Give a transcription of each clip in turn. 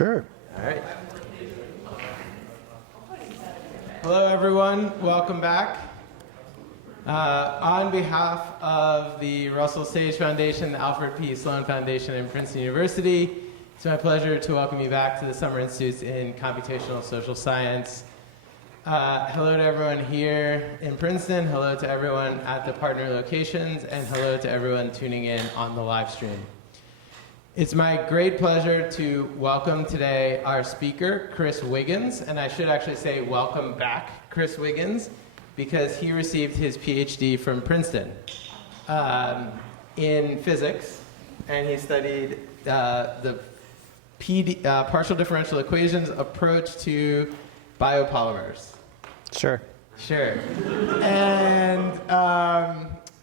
Sure. All right. Hello, everyone. Welcome back. On behalf of the Russell Sage Foundation, the Alfred P. Sloan Foundation, and Princeton University, it's my pleasure to welcome you back to the Summer Institutes in Computational Social Science. Hello to everyone here in Princeton. Hello to everyone at the partner locations, and hello to everyone tuning in on the live stream. It's my great pleasure to welcome today our speaker, Chris Wiggins, and I should actually say welcome back, Chris Wiggins, because he received his PhD from Princeton in physics, and he studied the partial differential equations approach to biopolymers. Sure. Sure. And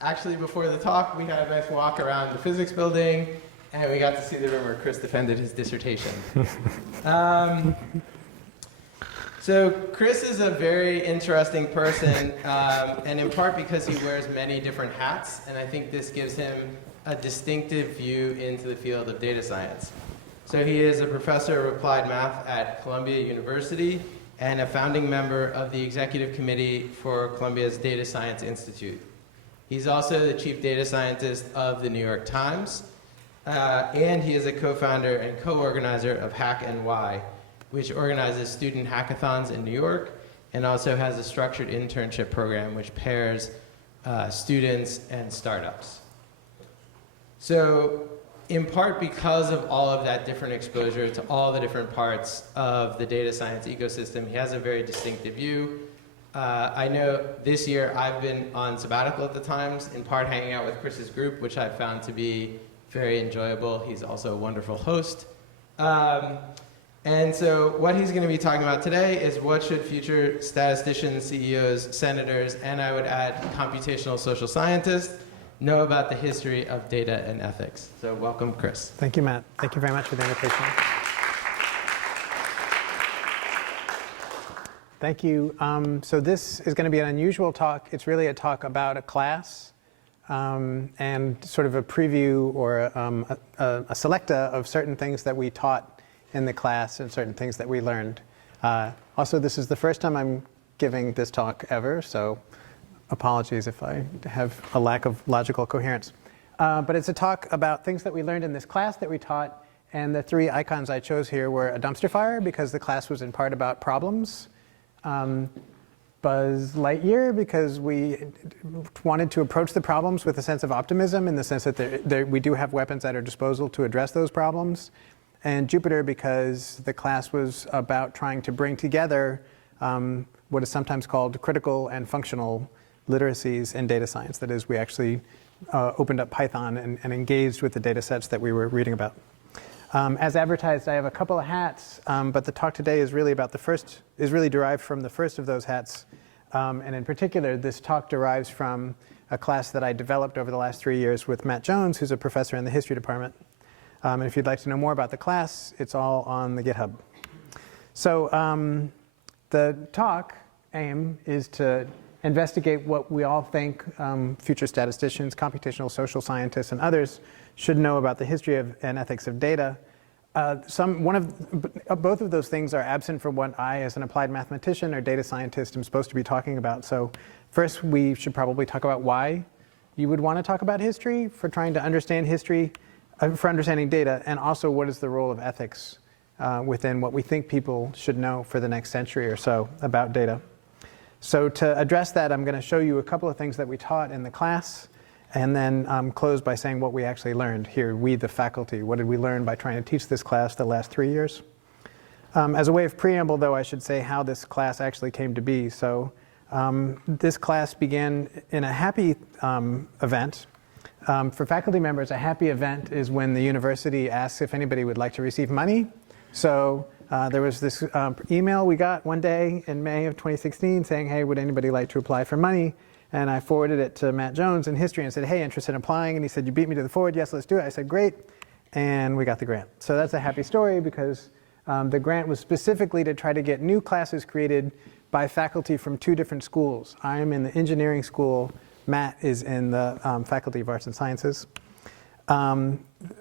actually, before the talk, we had a nice walk around the physics building, and we got to see the room where Chris defended his dissertation. So Chris is a very interesting person, and in part because he wears many different hats, and I think this gives him a distinctive view into the field of data science. So he is a professor of applied math at Columbia University and a founding member of the executive committee for Columbia's Data Science Institute. He's also the chief data scientist of the New York Times, and he is a co-founder and co-organizer of Hack-NY, which organizes student hackathons in New York and also has a structured internship program which pairs students and startups. So in part because of all of that different exposure to all the different parts of the data science ecosystem, he has a very distinctive view. I know this year I've been on sabbatical at the Times, in part hanging out with Chris's group, which I found to be very enjoyable. He's also a wonderful host. And so what he's going to be talking about today is what should future statisticians, CEOs, senators, and I would add computational social scientists know about the history of data and ethics. So welcome, Chris. Thank you, Matt. Thank you very much for the invitation. Thank you. So this is going to be an unusual talk. It's really a talk about a class and sort of a preview or a selecta of certain things that we taught in the class and certain things that we learned. Also, this is the first time I'm giving this talk ever, so apologies if I have a lack of logical coherence. But it's a talk about things that we learned in this class that we taught, and the three icons I chose here were a dumpster fire, because the class was in part about problems, Buzz Lightyear, because we wanted to approach the problems with a sense of optimism, in the sense that we do have weapons at our disposal to address those problems, and Jupiter, because the class was about trying to bring together what is sometimes called critical and functional literacies in data science. That is, we actually opened up Python and engaged with the data sets that we were reading about. As advertised, I have a couple of hats, but the talk today is really about is really derived from the first of those hats. And in particular, this talk derives from a class that I developed over the last 3 years with Matt Jones, who's a professor in the history department. And if you'd like to know more about the class, it's all on the GitHub. So the talk aim is to investigate what we all think future statisticians, computational social scientists, and others should know about the history of and ethics of data. Both of those things are absent from what I, as an applied mathematician or data scientist, am supposed to be talking about. So first, we should probably talk about why you would want to talk about history, for trying to understand history, for understanding data, and also what is the role of ethics within what we think people should know for the next century or so about data. So to address that, I'm going to show you a couple of things that we taught in the class, and then close by saying what we actually learned here, we the faculty. What did we learn by trying to teach this class the last 3 years? As a way of preamble, though, I should say how this class actually came to be. So this class began in a happy event. For faculty members, a happy event is when the university asks if anybody would like to receive money. So there was this email we got one day in May of 2016 saying, hey, would anybody like to apply for money? And I forwarded it to Matt Jones in history and said, hey, interested in applying? And he said, you beat me to the forward. Yes, let's do it. I said, great. And we got the grant. So that's a happy story, because the grant was specifically to try to get new classes created by faculty from 2 different schools. I am in the engineering school. Matt is in the Faculty of Arts and Sciences.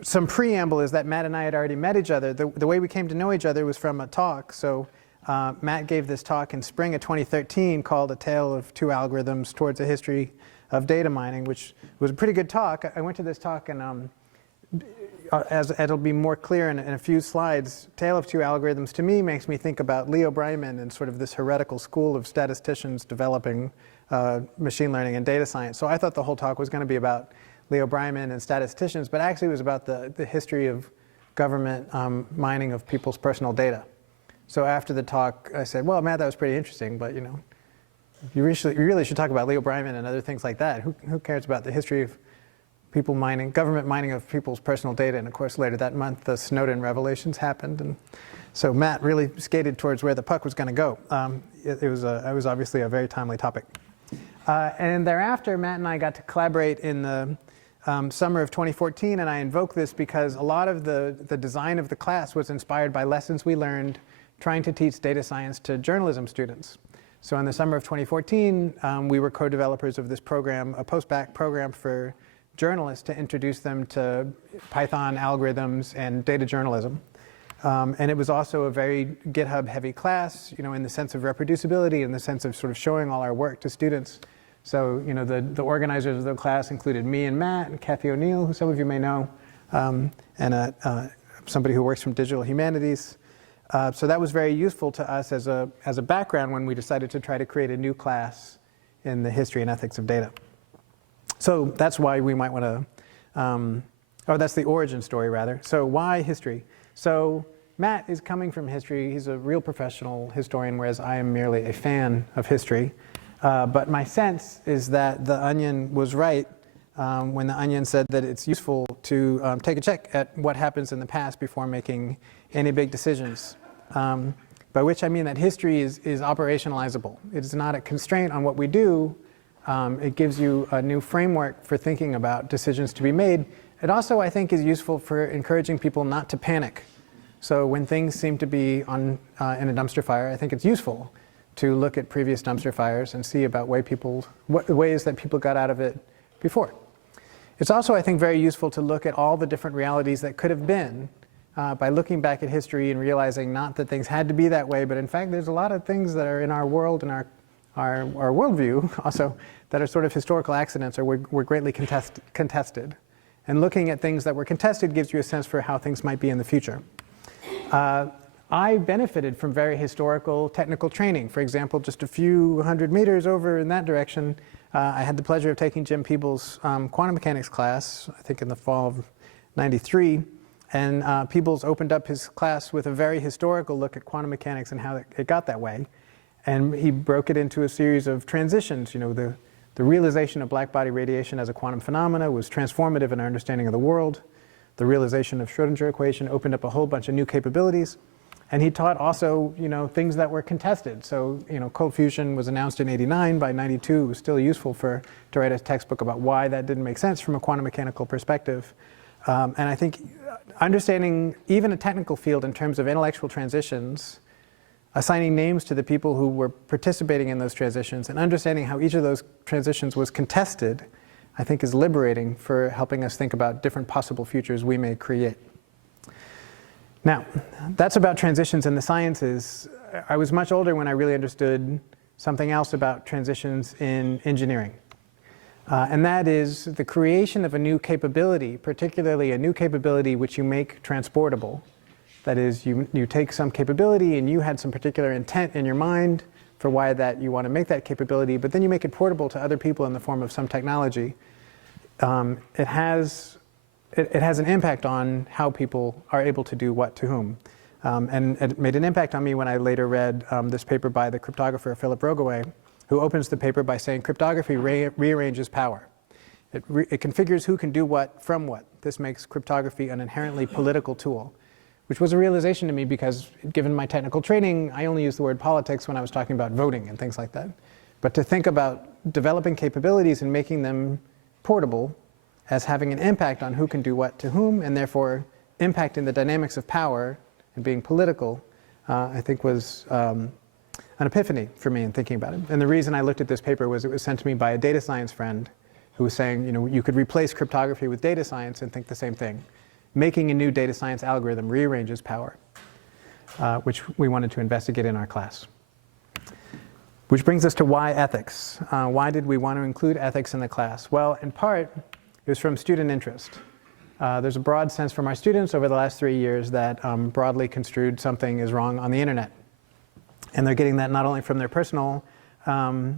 some preamble is that Matt and I had already met each other. The way we came to know each other was from a talk. So Matt gave this talk in spring of 2013 called A Tale of Two Algorithms Towards a History of Data Mining, which was a pretty good talk. I went to this talk, and as it'll be more clear in a few slides, Tale of Two Algorithms to me makes me think about Leo Breiman and sort of this heretical school of statisticians developing machine learning and data science. So I thought the whole talk was going to be about Leo Breiman and statisticians, but actually it was about the history of government mining of people's personal data. So after the talk, I said, well, Matt, that was pretty interesting, but you really should talk about Leo Breiman and other things like that. Who cares about the history of people mining, government mining of people's personal data? And of course, later that month, the Snowden revelations happened. And so Matt really skated towards where the puck was going to go. It was obviously a very timely topic. And thereafter, Matt and I got to collaborate in the summer of 2014, and I invoke this because a lot of the design of the class was inspired by lessons we learned trying to teach data science to journalism students. So in the summer of 2014, we were co-developers of this program, a post-bac program for journalists to introduce them to Python algorithms and data journalism. And it was also a very GitHub-heavy class, in the sense of reproducibility, in the sense of sort of showing all our work to students. So, the organizers of the class included me and Matt and Kathy O'Neill, who some of you may know, and somebody who works from digital humanities. So that was very useful to us as a background when we decided to try to create a new class in the history and ethics of data. So that's why we might want to, that's the origin story, rather. So why history? So Matt is coming from history. He's a real professional historian, whereas I am merely a fan of history. But my sense is that The Onion was right when The Onion said that it's useful to take a check at what happens in the past before making any big decisions. By which I mean that history is operationalizable. It is not a constraint on what we do. It gives you a new framework for thinking about decisions to be made. It also, I think, is useful for encouraging people not to panic. So when things seem to be in a dumpster fire, I think it's useful to look at previous dumpster fires and see about ways that people got out of it before. It's also, I think, very useful to look at all the different realities that could have been by looking back at history and realizing not that things had to be that way, but in fact there's a lot of things that are in our world and our worldview also that are sort of historical accidents or were greatly contested. And looking at things that were contested gives you a sense for how things might be in the future. I benefited from very historical technical training. For example, just a few hundred meters over in that direction, I had the pleasure of taking Jim Peebles' quantum mechanics class, I think in the fall of '93. And Peebles opened up his class with a very historical look at quantum mechanics and how it got that way. And he broke it into a series of transitions. The realization of black body radiation as a quantum phenomena was transformative in our understanding of the world. The realization of Schrödinger equation opened up a whole bunch of new capabilities. And he taught also, things that were contested. So, cold fusion was announced in '89. By '92, it was still useful to write a textbook about why that didn't make sense from a quantum mechanical perspective. And I think understanding even a technical field in terms of intellectual transitions, assigning names to the people who were participating in those transitions, and understanding how each of those transitions was contested, I think is liberating for helping us think about different possible futures we may create. Now, that's about transitions in the sciences. I was much older when I really understood something else about transitions in engineering. And that is the creation of a new capability, particularly a new capability which you make transportable. That is, you take some capability and you had some particular intent in your mind for why that you want to make that capability, but then you make it portable to other people in the form of some technology. It has an impact on how people are able to do what to whom. And it made an impact on me when I later read this paper by the cryptographer Philip Rogaway, who opens the paper by saying cryptography rearranges power. It configures who can do what from what. This makes cryptography an inherently political tool, which was a realization to me because given my technical training, I only used the word politics when I was talking about voting and things like that. But to think about developing capabilities and making them portable as having an impact on who can do what to whom, and therefore impacting the dynamics of power and being political, I think was an epiphany for me in thinking about it. And the reason I looked at this paper was it was sent to me by a data science friend who was saying, you could replace cryptography with data science and think the same thing. making a new data science algorithm rearranges power, which we wanted to investigate in our class. Which brings us to why ethics. Why did we want to include ethics in the class? Well, in part, it was from student interest. There's a broad sense from our students over the last 3 years that broadly construed something is wrong on the internet. And they're getting that not only from their personal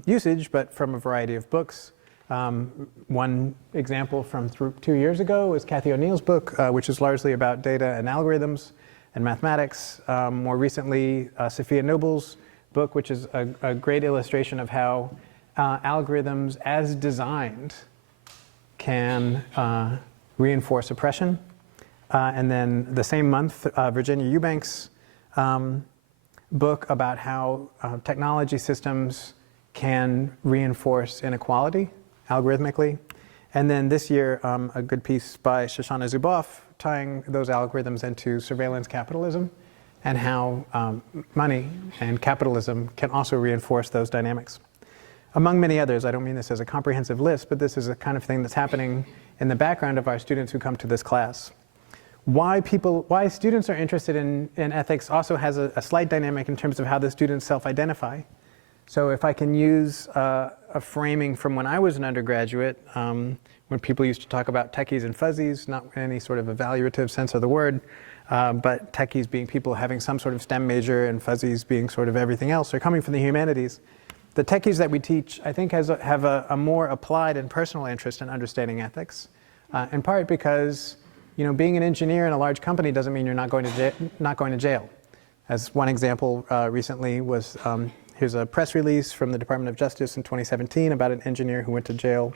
usage, but from a variety of books. One example from 2 years ago was Cathy O'Neill's book, which is largely about data and algorithms and mathematics. More recently, Sophia Noble's book, which is a great illustration of how algorithms as designed can reinforce oppression. And then the same month, Virginia Eubank's book about how technology systems can reinforce inequality algorithmically. And then this year, a good piece by Shoshana Zuboff tying those algorithms into surveillance capitalism and how money and capitalism can also reinforce those dynamics. Among many others, I don't mean this as a comprehensive list, but this is a kind of thing that's happening in the background of our students who come to this class. Why students are interested in ethics also has a slight dynamic in terms of how the students self-identify. So if I can use a framing from when I was an undergraduate, when people used to talk about techies and fuzzies, not in any sort of evaluative sense of the word, but techies being people having some sort of STEM major and fuzzies being sort of everything else, or coming from the humanities. The techies that we teach, I think, have a more applied and personal interest in understanding ethics, in part because being an engineer in a large company doesn't mean you're not going to jail. As one example recently was, here's a press release from the Department of Justice in 2017 about an engineer who went to jail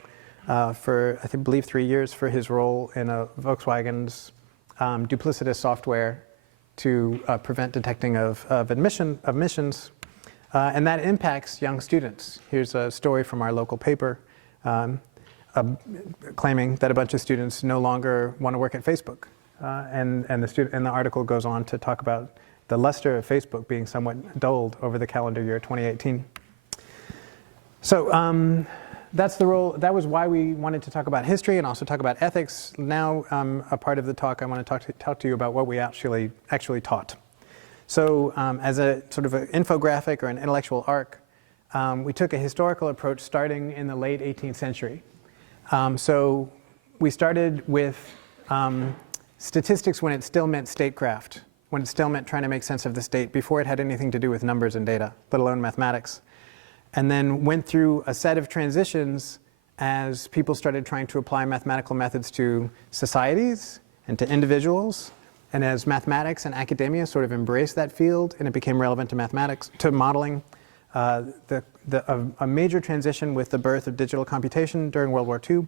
for, I believe, 3 years for his role in a Volkswagen's duplicitous software to prevent detecting of emissions. And that impacts young students. Here's a story from our local paper claiming that a bunch of students no longer want to work at Facebook. And the article goes on to talk about the luster of Facebook being somewhat dulled over the calendar year 2018. So that's the role. That was why we wanted to talk about history and also talk about ethics. Now, a part of the talk, I want to talk to you about what we actually taught. So as a sort of an infographic or an intellectual arc, we took a historical approach starting in the late 18th century. So we started with statistics when it still meant statecraft, when it still meant trying to make sense of the state, before it had anything to do with numbers and data, let alone mathematics. And then went through a set of transitions as people started trying to apply mathematical methods to societies and to individuals. And as mathematics and academia sort of embraced that field and it became relevant to mathematics, to modeling, a major transition with the birth of digital computation during World War II.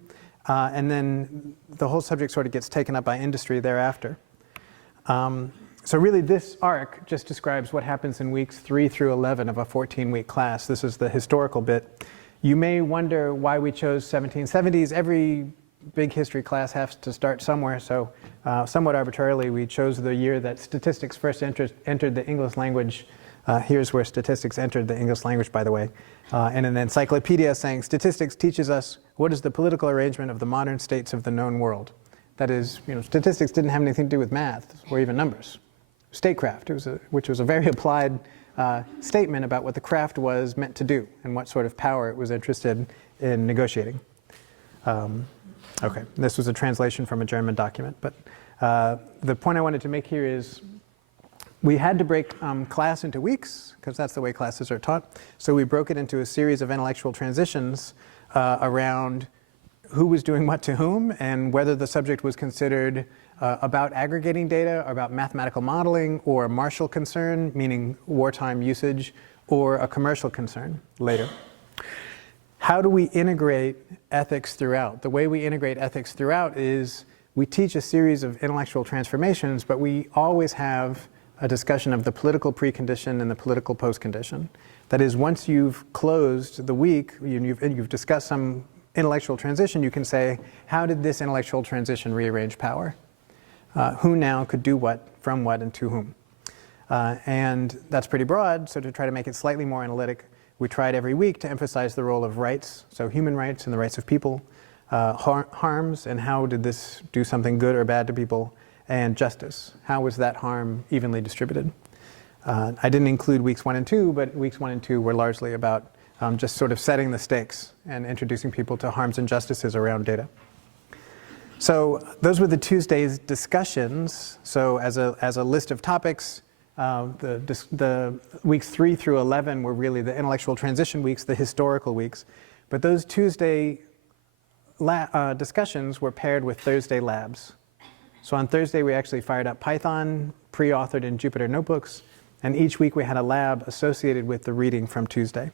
And then the whole subject sort of gets taken up by industry thereafter. So really this arc just describes what happens in weeks 3 through 11 of a 14-week class. This is the historical bit. You may wonder why we chose 1770s. Every big history class has to start somewhere, so somewhat arbitrarily we chose the year that statistics first entered the English language. Here's where statistics entered the English language, by the way. And an encyclopedia saying statistics teaches us what is the political arrangement of the modern states of the known world. That is, statistics didn't have anything to do with math or even numbers. Statecraft, which was a very applied statement about what the craft was meant to do and what sort of power it was interested in negotiating. Okay, this was a translation from a German document, but the point I wanted to make here is we had to break class into weeks, because that's the way classes are taught. So we broke it into a series of intellectual transitions around who was doing what to whom and whether the subject was considered about aggregating data, or about mathematical modeling, or a martial concern, meaning wartime usage, or a commercial concern later. How do we integrate ethics throughout? The way we integrate ethics throughout is we teach a series of intellectual transformations, but we always have a discussion of the political precondition and the political postcondition. That is, once you've closed the week, you've discussed some intellectual transition, you can say, how did this intellectual transition rearrange power? Who now could do what, from what, and to whom? And that's pretty broad, so to try to make it slightly more analytic, we tried every week to emphasize the role of rights, so human rights and the rights of people, harms, and how did this do something good or bad to people, and justice. How was that harm evenly distributed? I didn't include weeks 1 and 2, but weeks 1 and 2 were largely about just sort of setting the stakes and introducing people to harms and justices around data. So those were the Tuesday's discussions. So as a list of topics, the weeks 3 through 11 were really the intellectual transition weeks, the historical weeks. But those Tuesday discussions were paired with Thursday labs. So on Thursday, we actually fired up Python, pre-authored in Jupyter Notebooks, and each week we had a lab associated with the reading from Tuesday.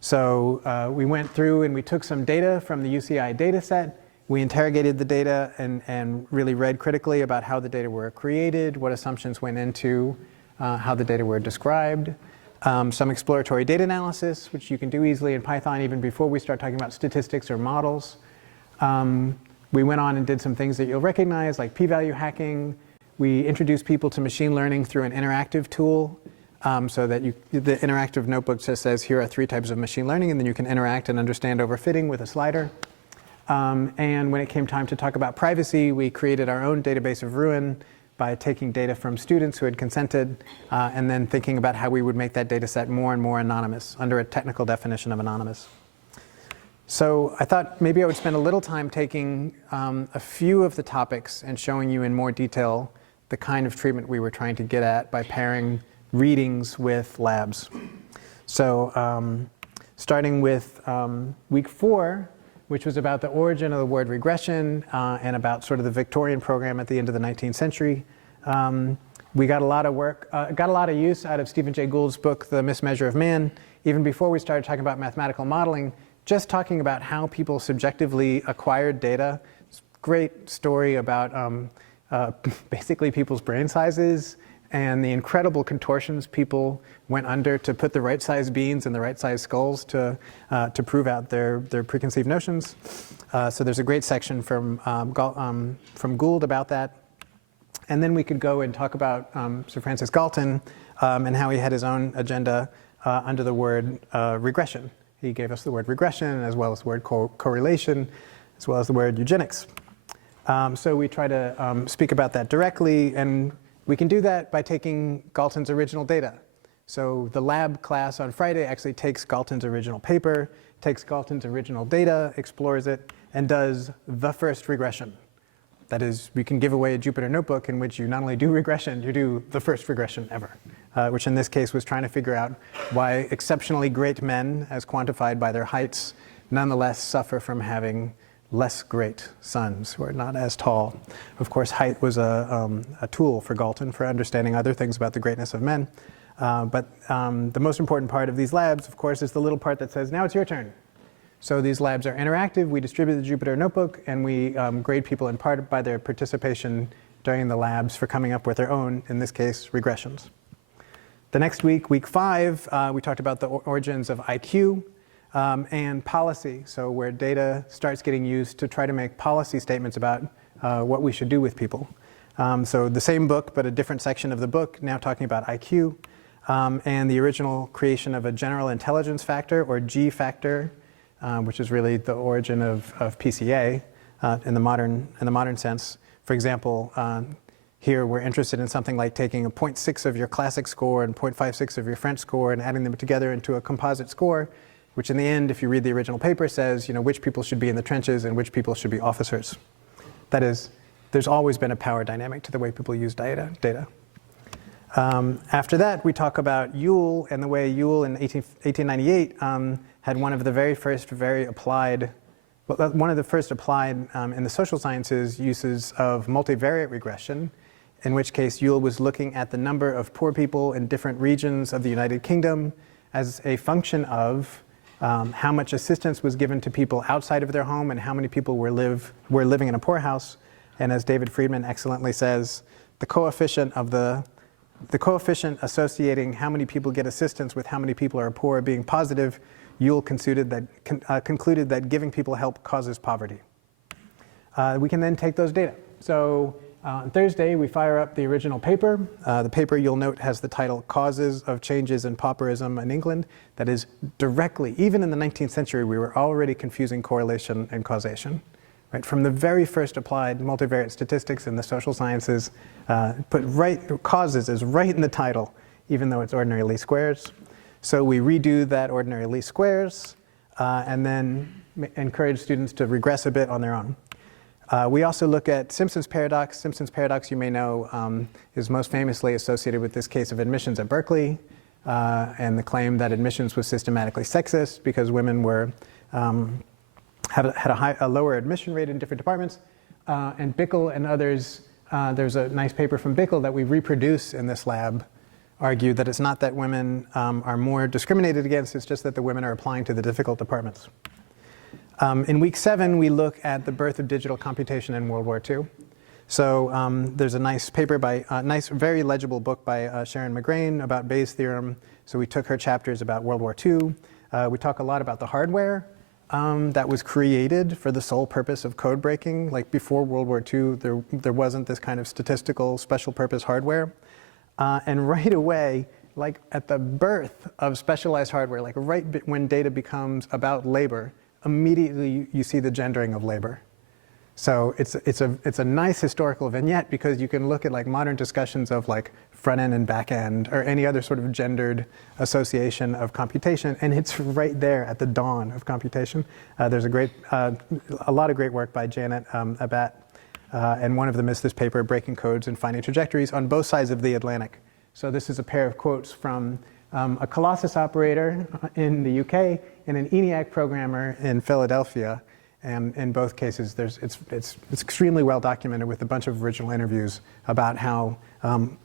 So we went through and we took some data from the UCI data set. We interrogated the data and really read critically about how the data were created, what assumptions went into how the data were described. Some exploratory data analysis, which you can do easily in Python even before we start talking about statistics or models. We went on and did some things that you'll recognize, like p-value hacking. We introduced people to machine learning through an interactive tool, so that the interactive notebook just says, here are 3 types of machine learning, and then you can interact and understand overfitting with a slider. And when it came time to talk about privacy, we created our own database of ruin by taking data from students who had consented, and then thinking about how we would make that data set more and more anonymous under a technical definition of anonymous. So I thought maybe I would spend a little time taking a few of the topics and showing you in more detail the kind of treatment we were trying to get at by pairing readings with labs. So starting with week 4, which was about the origin of the word regression and about sort of the Victorian program at the end of the 19th century. We got a lot of work, got a lot of use out of Stephen Jay Gould's book, The Mismeasure of Man. Even before we started talking about mathematical modeling, just talking about how people subjectively acquired data. Great story about basically people's brain sizes and the incredible contortions people went under to put the right size beans in the right size skulls to prove out their preconceived notions. So there's a great section from Gould about that. And then we could go and talk about Sir Francis Galton and how he had his own agenda under the word regression. He gave us the word regression, as well as the word correlation, as well as the word eugenics. So we try to speak about that directly, and we can do that by taking Galton's original data. So the lab class on Friday actually takes Galton's original paper, takes Galton's original data, explores it, and does the first regression. That is, we can give away a Jupyter Notebook in which you not only do regression, you do the first regression ever, which in this case was trying to figure out why exceptionally great men, as quantified by their heights, nonetheless suffer from having less great sons who are not as tall. Of course, height was a tool for Galton for understanding other things about the greatness of men. But the most important part of these labs, of course, is the little part that says, now it's your turn. So these labs are interactive. We distribute the Jupyter Notebook, and we grade people in part by their participation during the labs for coming up with their own, in this case, regressions. The next week, week 5, we talked about the origins of IQ and policy, so where data starts getting used to try to make policy statements about what we should do with people. So the same book, but a different section of the book, now talking about IQ, and the original creation of a general intelligence factor, or G factor, which is really the origin of PCA in the modern sense. For example, here we're interested in something like taking a 0.6 of your classic score and 0.56 of your French score and adding them together into a composite score, which in the end, if you read the original paper, says which people should be in the trenches and which people should be officers. That is, there's always been a power dynamic to the way people use data. After that, we talk about Yule and the way Yule in 1898 had one of the very first applied in the social sciences uses of multivariate regression, in which case Yule was looking at the number of poor people in different regions of the United Kingdom as a function of how much assistance was given to people outside of their home and how many people were living in a poorhouse. And as David Friedman excellently says, the coefficient associating how many people get assistance with how many people are poor being positive, Yule concluded that giving people help causes poverty. We can then take those data. So on Thursday, we fire up the original paper. The paper, you'll note, has the title Causes of Changes in Pauperism in England. That is directly, even in the 19th century, we were already confusing correlation and causation. right? From the very first applied multivariate statistics in the social sciences, causes is right in the title, even though it's ordinary least squares. So we redo that ordinary least squares and then encourage students to regress a bit on their own. We also look at Simpson's paradox. Simpson's paradox, you may know, is most famously associated with this case of admissions at Berkeley and the claim that admissions was systematically sexist because women were, had a lower admission rate in different departments. And Bickel and others, there's a nice paper from Bickel that we reproduce in this lab, argue that it's not that women are more discriminated against, it's just that the women are applying to the difficult departments. In week 7, we look at the birth of digital computation in World War II. So there's a nice paper by, nice, very legible book by Sharon McGrain about Bayes' theorem. So we took her chapters about World War II. We talk a lot about the hardware that was created for the sole purpose of code breaking. Like before World War II, there wasn't this kind of statistical special purpose hardware. And right away, like at the birth of specialized hardware, like right when data becomes about labor, immediately you see the gendering of labor. So it's a nice historical vignette because you can look at like modern discussions of like front end and back end or any other sort of gendered association of computation, and it's right there at the dawn of computation. There's a lot of great work by Janet Abat, and one of them is this paper, Breaking Codes and Finding Trajectories, on both sides of the Atlantic. So this is a pair of quotes from a Colossus operator in the UK and an ENIAC programmer in Philadelphia. And in both cases, it's extremely well documented with a bunch of original interviews about how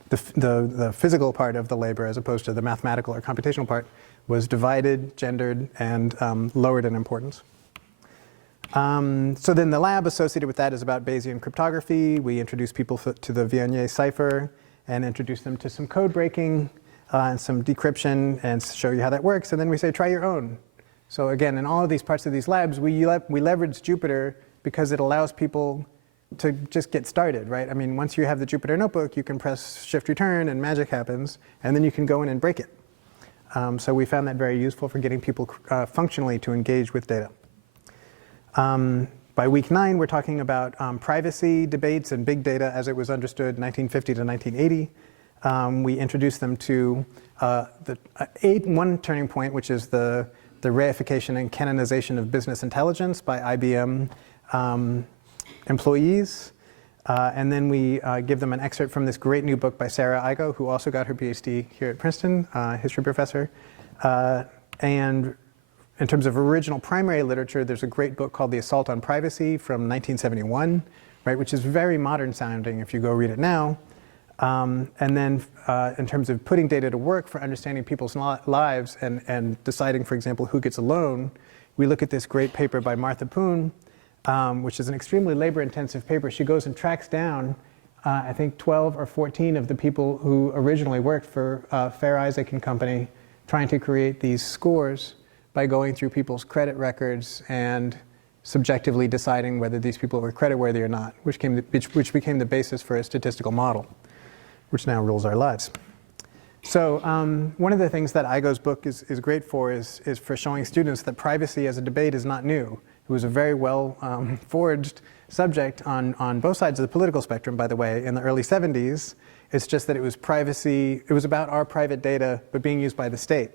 the physical part of the labor, as opposed to the mathematical or computational part, was divided, gendered, and lowered in importance. So then the lab associated with that is about Bayesian cryptography. We introduce people to the Viognier cipher and introduce them to some code breaking and some decryption and show you how that works. And then we say, try your own. So again, in all of these parts of these labs, we leverage Jupyter because it allows people to just get started, right? I mean, once you have the Jupyter notebook, you can press Shift Return and magic happens, and then you can go in and break it. So we found that very useful for getting people functionally to engage with data. By week 9, we're talking about privacy debates and big data as it was understood 1950 to 1980. We introduce them to one turning point, which is the reification and canonization of business intelligence by IBM employees. And then we give them an excerpt from this great new book by Sarah Igo, who also got her PhD here at Princeton, history professor. And in terms of original primary literature, there's a great book called The Assault on Privacy from 1971, right, which is very modern sounding if you go read it now. And then in terms of putting data to work for understanding people's lives and deciding, for example, who gets a loan, we look at this great paper by Martha Poon, which is an extremely labor-intensive paper. She goes and tracks down, I think, 12 or 14 of the people who originally worked for Fair Isaac and Company, trying to create these scores by going through people's credit records and subjectively deciding whether these people were creditworthy or not, which became the basis for a statistical model, which now rules our lives. So one of the things that Igo's book is great for is for showing students that privacy as a debate is not new. It was a very well forged subject on both sides of the political spectrum, by the way, in the early 70s. It's just that it was privacy, it was about our private data, but being used by the state,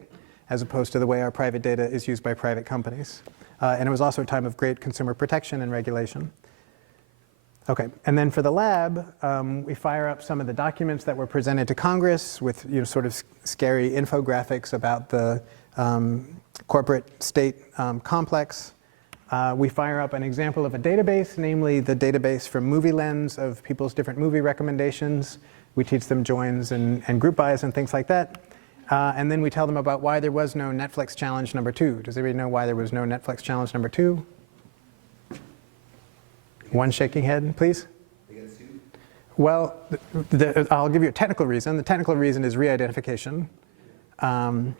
as opposed to the way our private data is used by private companies. And it was also a time of great consumer protection and regulation. Okay, and then for the lab, we fire up some of the documents that were presented to Congress with sort of scary infographics about the corporate state complex. We fire up an example of a database, namely the database from Movie Lens of people's different movie recommendations. We teach them joins and group buys and things like that. And then we tell them about why there was no Netflix challenge number 2. Does everybody know why there was no Netflix challenge number 2? One shaking head, please. They got sued? Well, I'll give you a technical reason. The technical reason is re-identification. And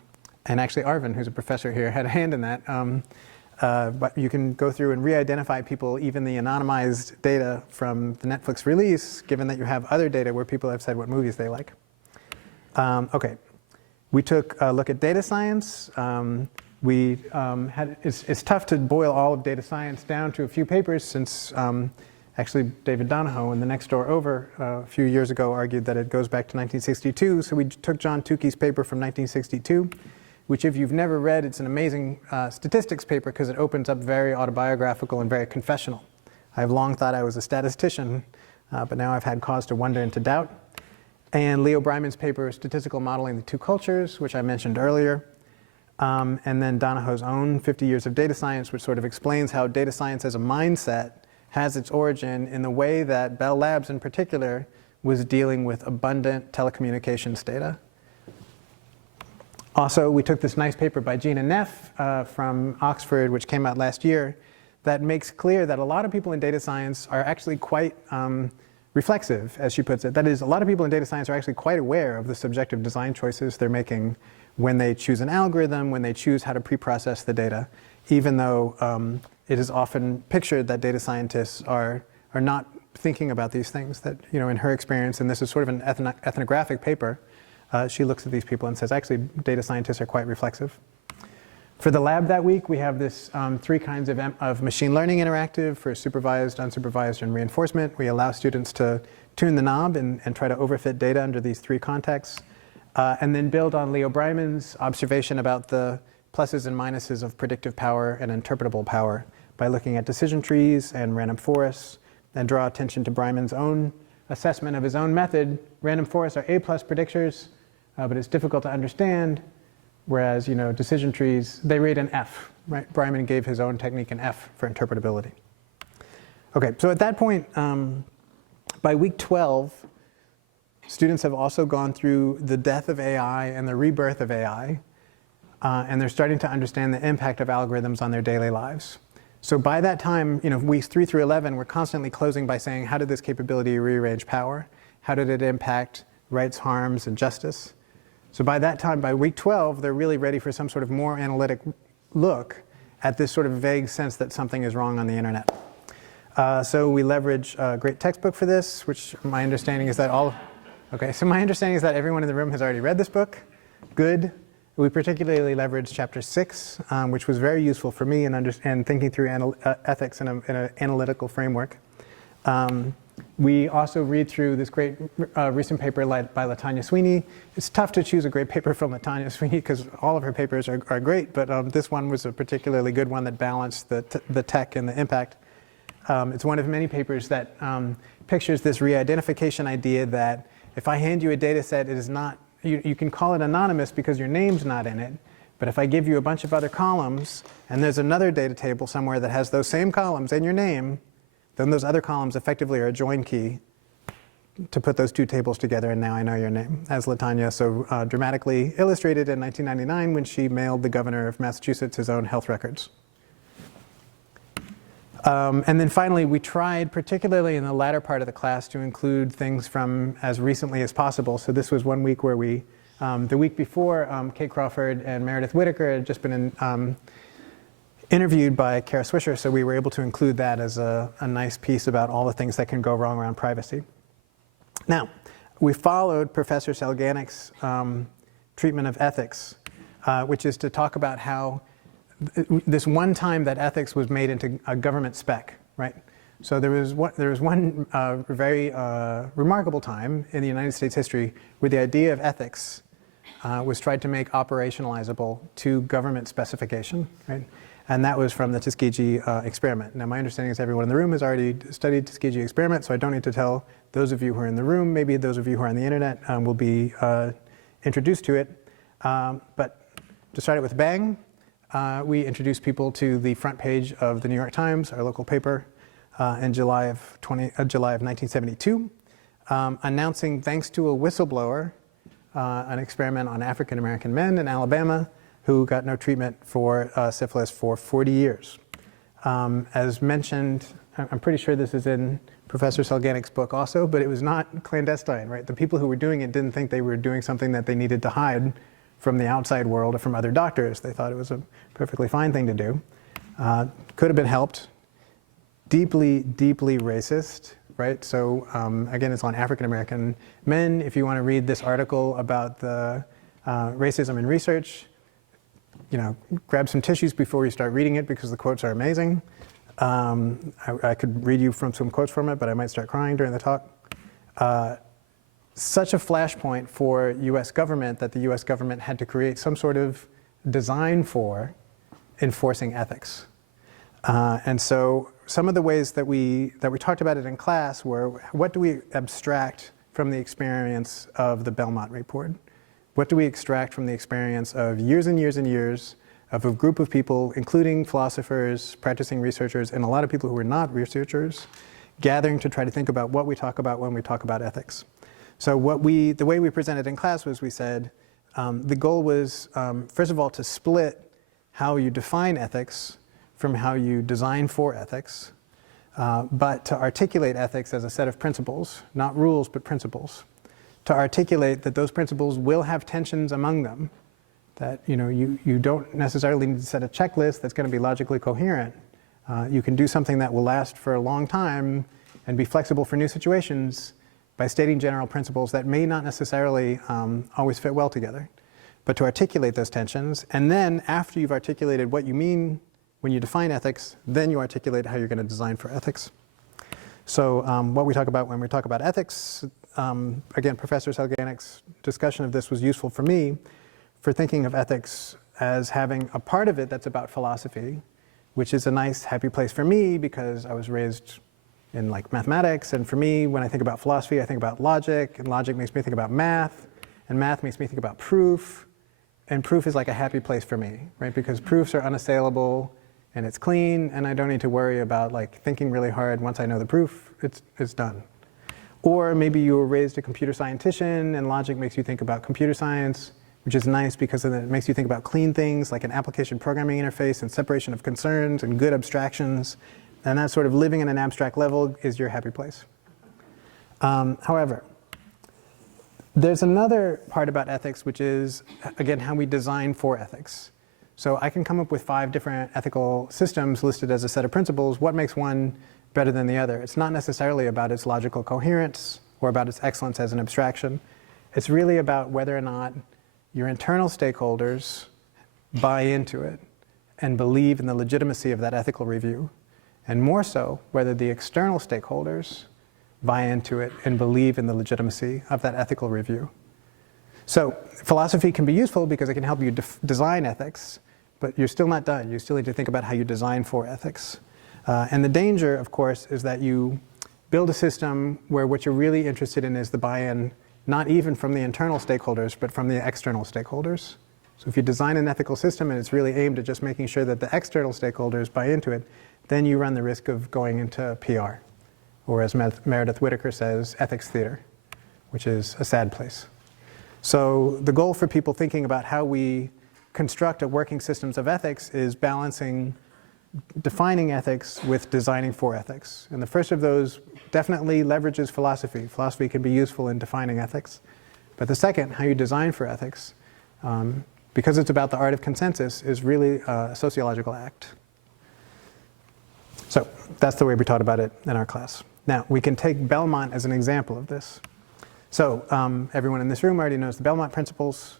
actually, Arvin, who's a professor here, had a hand in that. But you can go through and re-identify people, even the anonymized data from the Netflix release, given that you have other data where people have said what movies they like. Okay. We took a look at data science. It's tough to boil all of data science down to a few papers since actually David Donahoe in the next door over a few years ago argued that it goes back to 1962. So we took John Tukey's paper from 1962, which if you've never read, it's an amazing statistics paper because it opens up very autobiographical and very confessional. I've long thought I was a statistician, but now I've had cause to wonder and to doubt. And Leo Breiman's paper, Statistical Modeling the Two Cultures, which I mentioned earlier. And then Donahoe's own 50 Years of Data Science, which sort of explains how data science as a mindset has its origin in the way that Bell Labs in particular was dealing with abundant telecommunications data. Also, we took this nice paper by Gina Neff from Oxford, which came out last year, that makes clear that a lot of people in data science are actually quite reflexive, as she puts it. That is, a lot of people in data science are actually quite aware of the subjective design choices they're making when they choose an algorithm, when they choose how to pre-process the data, even though it is often pictured that data scientists are not thinking about these things. That, you know, in her experience, and this is sort of an ethnographic paper, she looks at these people and says, actually, data scientists are quite reflexive. For the lab that week, we have this 3 kinds of machine learning interactive for supervised, unsupervised, and reinforcement. We allow students to tune the knob and try to overfit data under these 3 contexts, and then build on Leo Breiman's observation about the pluses and minuses of predictive power and interpretable power by looking at decision trees and random forests, and draw attention to Breiman's own assessment of his own method. Random forests are A+ predictors, but it's difficult to understand. Whereas, you know, decision trees, they rate an F, right? Breiman gave his own technique an F for interpretability. Okay, so at that point, by week 12, students have also gone through the death of AI and the rebirth of AI, and they're starting to understand the impact of algorithms on their daily lives. So by that time, you know, weeks 3 through 11, we're constantly closing by saying, how did this capability rearrange power? How did it impact rights, harms, and justice? So by that time, by week 12, they're really ready for some sort of more analytic look at this sort of vague sense that something is wrong on the internet. So we leverage a great textbook for this, which my understanding is that my understanding is that everyone in the room has already read this book. Good. We particularly leveraged chapter 6, which was very useful for me in thinking through ethics in an analytical framework. We also read through this great recent paper by LaTanya Sweeney. It's tough to choose a great paper from LaTanya Sweeney because all of her papers are great, but this one was a particularly good one that balanced the tech and the impact. It's one of many papers that pictures this re-identification idea that if I hand you a data set, it is not, you can call it anonymous because your name's not in it, but if I give you a bunch of other columns and there's another data table somewhere that has those same columns and your name, then those other columns effectively are a join key to put those 2 tables together, and now I know your name, as LaTanya so dramatically illustrated in 1999 when she mailed the governor of Massachusetts his own health records. And then finally, we tried, particularly in the latter part of the class, to include things from as recently as possible. So this was one week where we, the week before, Kate Crawford and Meredith Whitaker had just been interviewed by Kara Swisher, so we were able to include that as a nice piece about all the things that can go wrong around privacy. Now, we followed Professor Selganik's treatment of ethics, which is to talk about how this one time that ethics was made into a government spec, right? So there was one very remarkable time in the United States history where the idea of ethics was tried to make operationalizable to government specification, right? And that was from the Tuskegee experiment. Now, my understanding is everyone in the room has already studied Tuskegee experiment, so I don't need to tell those of you who are in the room. Maybe those of you who are on the internet will be introduced to it. But to start it with a bang, we introduced people to the front page of the New York Times, our local paper, in July of 1972, announcing, thanks to a whistleblower, an experiment on African American men in Alabama who got no treatment for syphilis for 40 years. As mentioned, I'm pretty sure this is in Professor Selganik's book also, but it was not clandestine, right? The people who were doing it didn't think they were doing something that they needed to hide from the outside world or from other doctors. They thought it was a perfectly fine thing to do. Could have been helped. Deeply, deeply racist, right? So again, it's on African American men. If you want to read this article about the racism in research, grab some tissues before you start reading it because the quotes are amazing. I could read you from some quotes from it, but I might start crying during the talk. Such a flashpoint for US government that the US government had to create some sort of design for enforcing ethics. And so some of the ways that we talked about it in class were, what do we abstract from the experience of the Belmont Report? What do we extract from the experience of years and years and years of a group of people, including philosophers, practicing researchers, and a lot of people who are not researchers, gathering to try to think about what we talk about when we talk about ethics? So the way we presented in class was, we said the goal was, first of all, to split how you define ethics from how you design for ethics, but to articulate ethics as a set of principles, not rules, but principles. To articulate that those principles will have tensions among them, that you don't necessarily need to set a checklist that's going to be logically coherent. You can do something that will last for a long time and be flexible for new situations by stating general principles that may not necessarily always fit well together, but to articulate those tensions. And then after you've articulated what you mean when you define ethics, then you articulate how you're going to design for ethics. So what we talk about when we talk about ethics, again, Professor Selganik's discussion of this was useful for me for thinking of ethics as having a part of it that's about philosophy, which is a nice, happy place for me because I was raised in mathematics, and for me, when I think about philosophy, I think about logic, and logic makes me think about math, and math makes me think about proof, and proof is like a happy place for me, right? Because proofs are unassailable, and it's clean, and I don't need to worry about thinking really hard. Once I know the proof, it's done. Or maybe you were raised a computer scientician, and logic makes you think about computer science, which is nice because then it makes you think about clean things like an application programming interface and separation of concerns and good abstractions. And that sort of living in an abstract level is your happy place. However, there's another part about ethics, which is, again, how we design for ethics. So I can come up with 5 different ethical systems listed as a set of principles. What makes one better than the other? It's not necessarily about its logical coherence or about its excellence as an abstraction. It's really about whether or not your internal stakeholders buy into it and believe in the legitimacy of that ethical review. And more so, whether the external stakeholders buy into it and believe in the legitimacy of that ethical review. So philosophy can be useful because it can help you design ethics, but you're still not done. You still need to think about how you design for ethics. And the danger, of course, is that you build a system where what you're really interested in is the buy-in, not even from the internal stakeholders, but from the external stakeholders. So if you design an ethical system and it's really aimed at just making sure that the external stakeholders buy into it, then you run the risk of going into PR, or as Meredith Whittaker says, ethics theater, which is a sad place. So the goal for people thinking about how we construct a working systems of ethics is balancing defining ethics with designing for ethics. And the first of those definitely leverages philosophy. Philosophy can be useful in defining ethics. But the second, how you design for ethics, because it's about the art of consensus, is really a sociological act. So that's the way we taught about it in our class. Now, we can take Belmont as an example of this. So everyone in this room already knows the Belmont principles.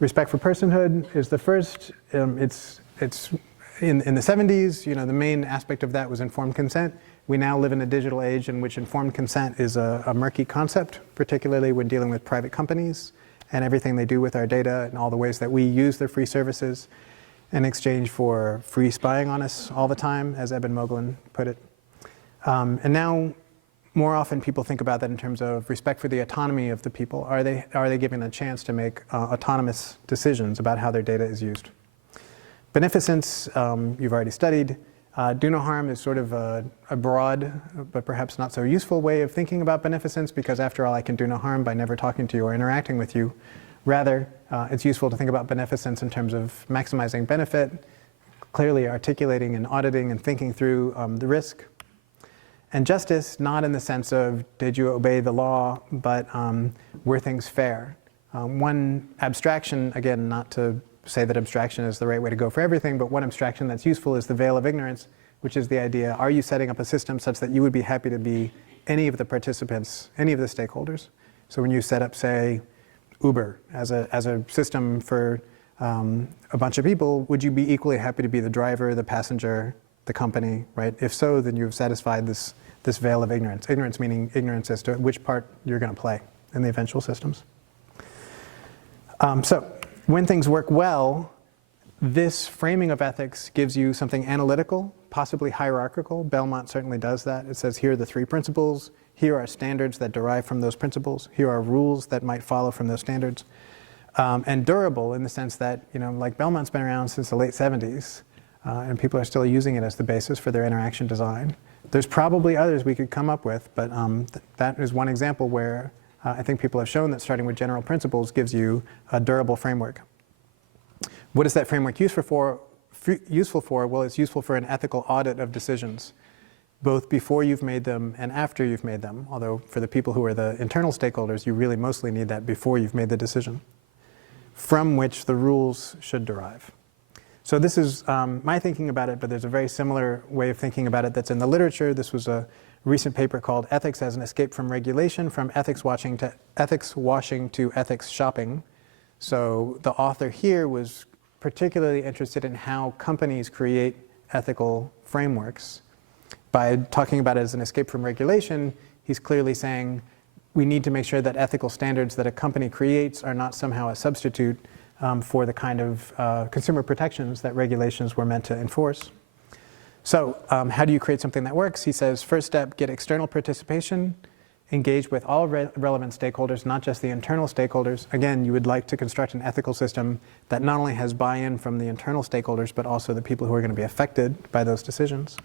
Respect for personhood is the first. It's in the 70s, the main aspect of that was informed consent. We now live in a digital age in which informed consent is a murky concept, particularly when dealing with private companies and everything they do with our data and all the ways that we use their free services in exchange for free spying on us all the time, as Eben Moglen put it. And now, more often people think about that in terms of respect for the autonomy of the people. Are they given a chance to make autonomous decisions about how their data is used? Beneficence, you've already studied. Do no harm is sort of a broad, but perhaps not so useful way of thinking about beneficence, because after all, I can do no harm by never talking to you or interacting with you. Rather, it's useful to think about beneficence in terms of maximizing benefit, clearly articulating and auditing and thinking through the risk. And justice, not in the sense of did you obey the law, but were things fair? One abstraction, again, not to say that abstraction is the right way to go for everything, but one abstraction that's useful is the veil of ignorance, which is the idea, are you setting up a system such that you would be happy to be any of the participants, any of the stakeholders? So when you set up, say, Uber as a system for a bunch of people, would you be equally happy to be the driver, the passenger, the company, right? If so, then you've satisfied this veil of ignorance. Ignorance meaning ignorance as to which part you're going to play in the eventual systems. So when things work well, this framing of ethics gives you something analytical, possibly hierarchical. Belmont certainly does that. It says here are the 3 principles. Here are standards that derive from those principles. Here are rules that might follow from those standards. And durable in the sense that, like Belmont's been around since the late 70s, and people are still using it as the basis for their interaction design. There's probably others we could come up with, but that is one example where I think people have shown that starting with general principles gives you a durable framework. What is that framework useful for? Well, it's useful for an ethical audit of decisions, both before you've made them and after you've made them. Although for the people who are the internal stakeholders, you really mostly need that before you've made the decision, from which the rules should derive. So this is my thinking about it, but there's a very similar way of thinking about it that's in the literature. This was a recent paper called Ethics as an Escape from Regulation, from ethics washing to ethics shopping. So the author here was particularly interested in how companies create ethical frameworks. By talking about it as an escape from regulation, he's clearly saying we need to make sure that ethical standards that a company creates are not somehow a substitute for the kind of consumer protections that regulations were meant to enforce. So how do you create something that works? He says, first step, get external participation, engage with all relevant stakeholders, not just the internal stakeholders. Again, you would like to construct an ethical system that not only has buy-in from the internal stakeholders, but also the people who are going to be affected by those decisions.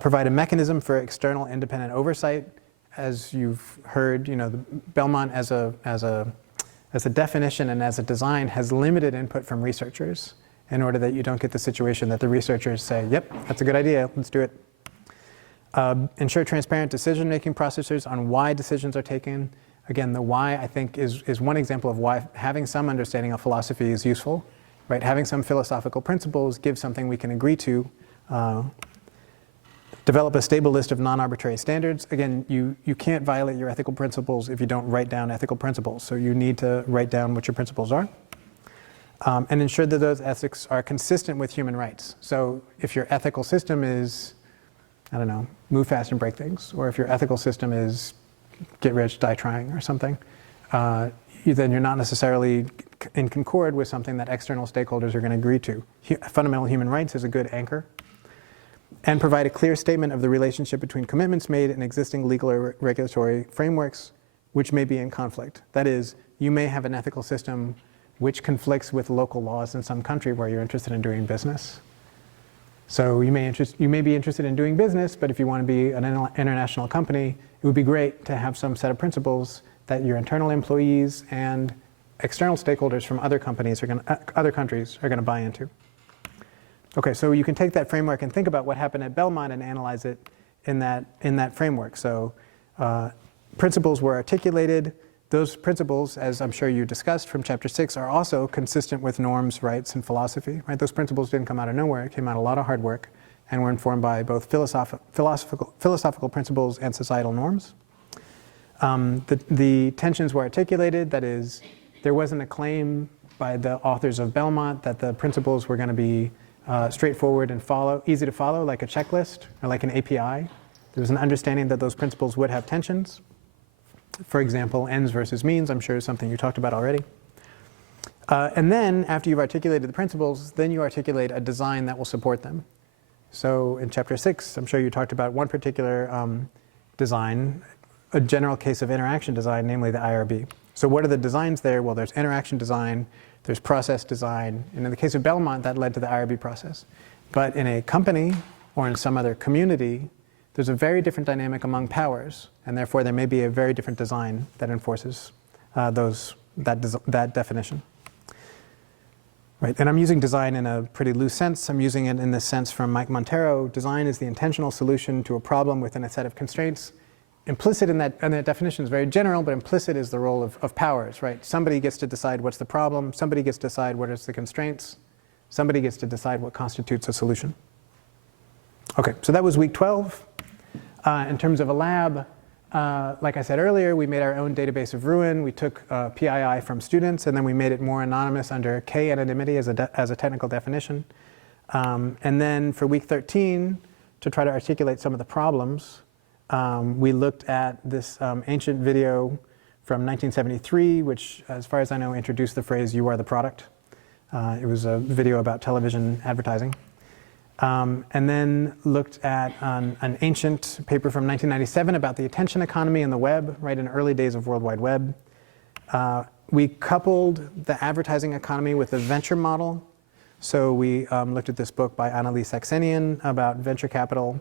Provide a mechanism for external independent oversight. As you've heard, the Belmont as a definition and as a design has limited input from researchers in order that you don't get the situation that the researchers say, yep, that's a good idea, let's do it. Ensure transparent decision-making processes on why decisions are taken. Again, the why, I think, is one example of why having some understanding of philosophy is useful, right? Having some philosophical principles gives something we can agree to. Develop a stable list of non-arbitrary standards. Again, you can't violate your ethical principles if you don't write down ethical principles. So you need to write down what your principles are. And ensure that those ethics are consistent with human rights. So if your ethical system is, I don't know, move fast and break things, or if your ethical system is get rich, die trying or something, then you're not necessarily in concord with something that external stakeholders are going to agree to. Fundamental human rights is a good anchor. And provide a clear statement of the relationship between commitments made and existing legal or regulatory frameworks which may be in conflict. That is, you may have an ethical system which conflicts with local laws in some country where you're interested in doing business. So you may be interested in doing business, but if you want to be an international company, it would be great to have some set of principles that your internal employees and external stakeholders from other countries are going to buy into. Okay, so you can take that framework and think about what happened at Belmont and analyze it in that framework. So principles were articulated. Those principles, as I'm sure you discussed from chapter 6, are also consistent with norms, rights, and philosophy. Right? Those principles didn't come out of nowhere. It came out of a lot of hard work and were informed by both philosophical principles and societal norms. The tensions were articulated. That is, there wasn't a claim by the authors of Belmont that the principles were going to be straightforward and easy to follow, like a checklist or like an API. There was an understanding that those principles would have tensions. For example, ends versus means, I'm sure is something you talked about already. And then, after you've articulated the principles, then you articulate a design that will support them. So in chapter 6, I'm sure you talked about one particular design, a general case of interaction design, namely the IRB. So what are the designs there? Well, there's interaction design, there's process design, and in the case of Belmont, that led to the IRB process. But in a company or in some other community, there's a very different dynamic among powers, and therefore there may be a very different design that enforces that definition. Right, and I'm using design in a pretty loose sense. I'm using it in this sense from Mike Montero. Design is the intentional solution to a problem within a set of constraints. Implicit in that, and that definition is very general, but implicit is the role of powers, right? Somebody gets to decide what's the problem, somebody gets to decide what is the constraints, somebody gets to decide what constitutes a solution. Okay, so that was week 12. In terms of a lab, like I said earlier, we made our own database of ruin. We took PII from students, and then we made it more anonymous under K-anonymity as a technical definition. And then for week 13, to try to articulate some of the problems, we looked at this ancient video from 1973, which, as far as I know, introduced the phrase, "You are the product." It was a video about television advertising. And then looked at an ancient paper from 1997 about the attention economy and the web, right in early days of World Wide Web. We coupled the advertising economy with the venture model. So we looked at this book by Annalise Saxenian about venture capital,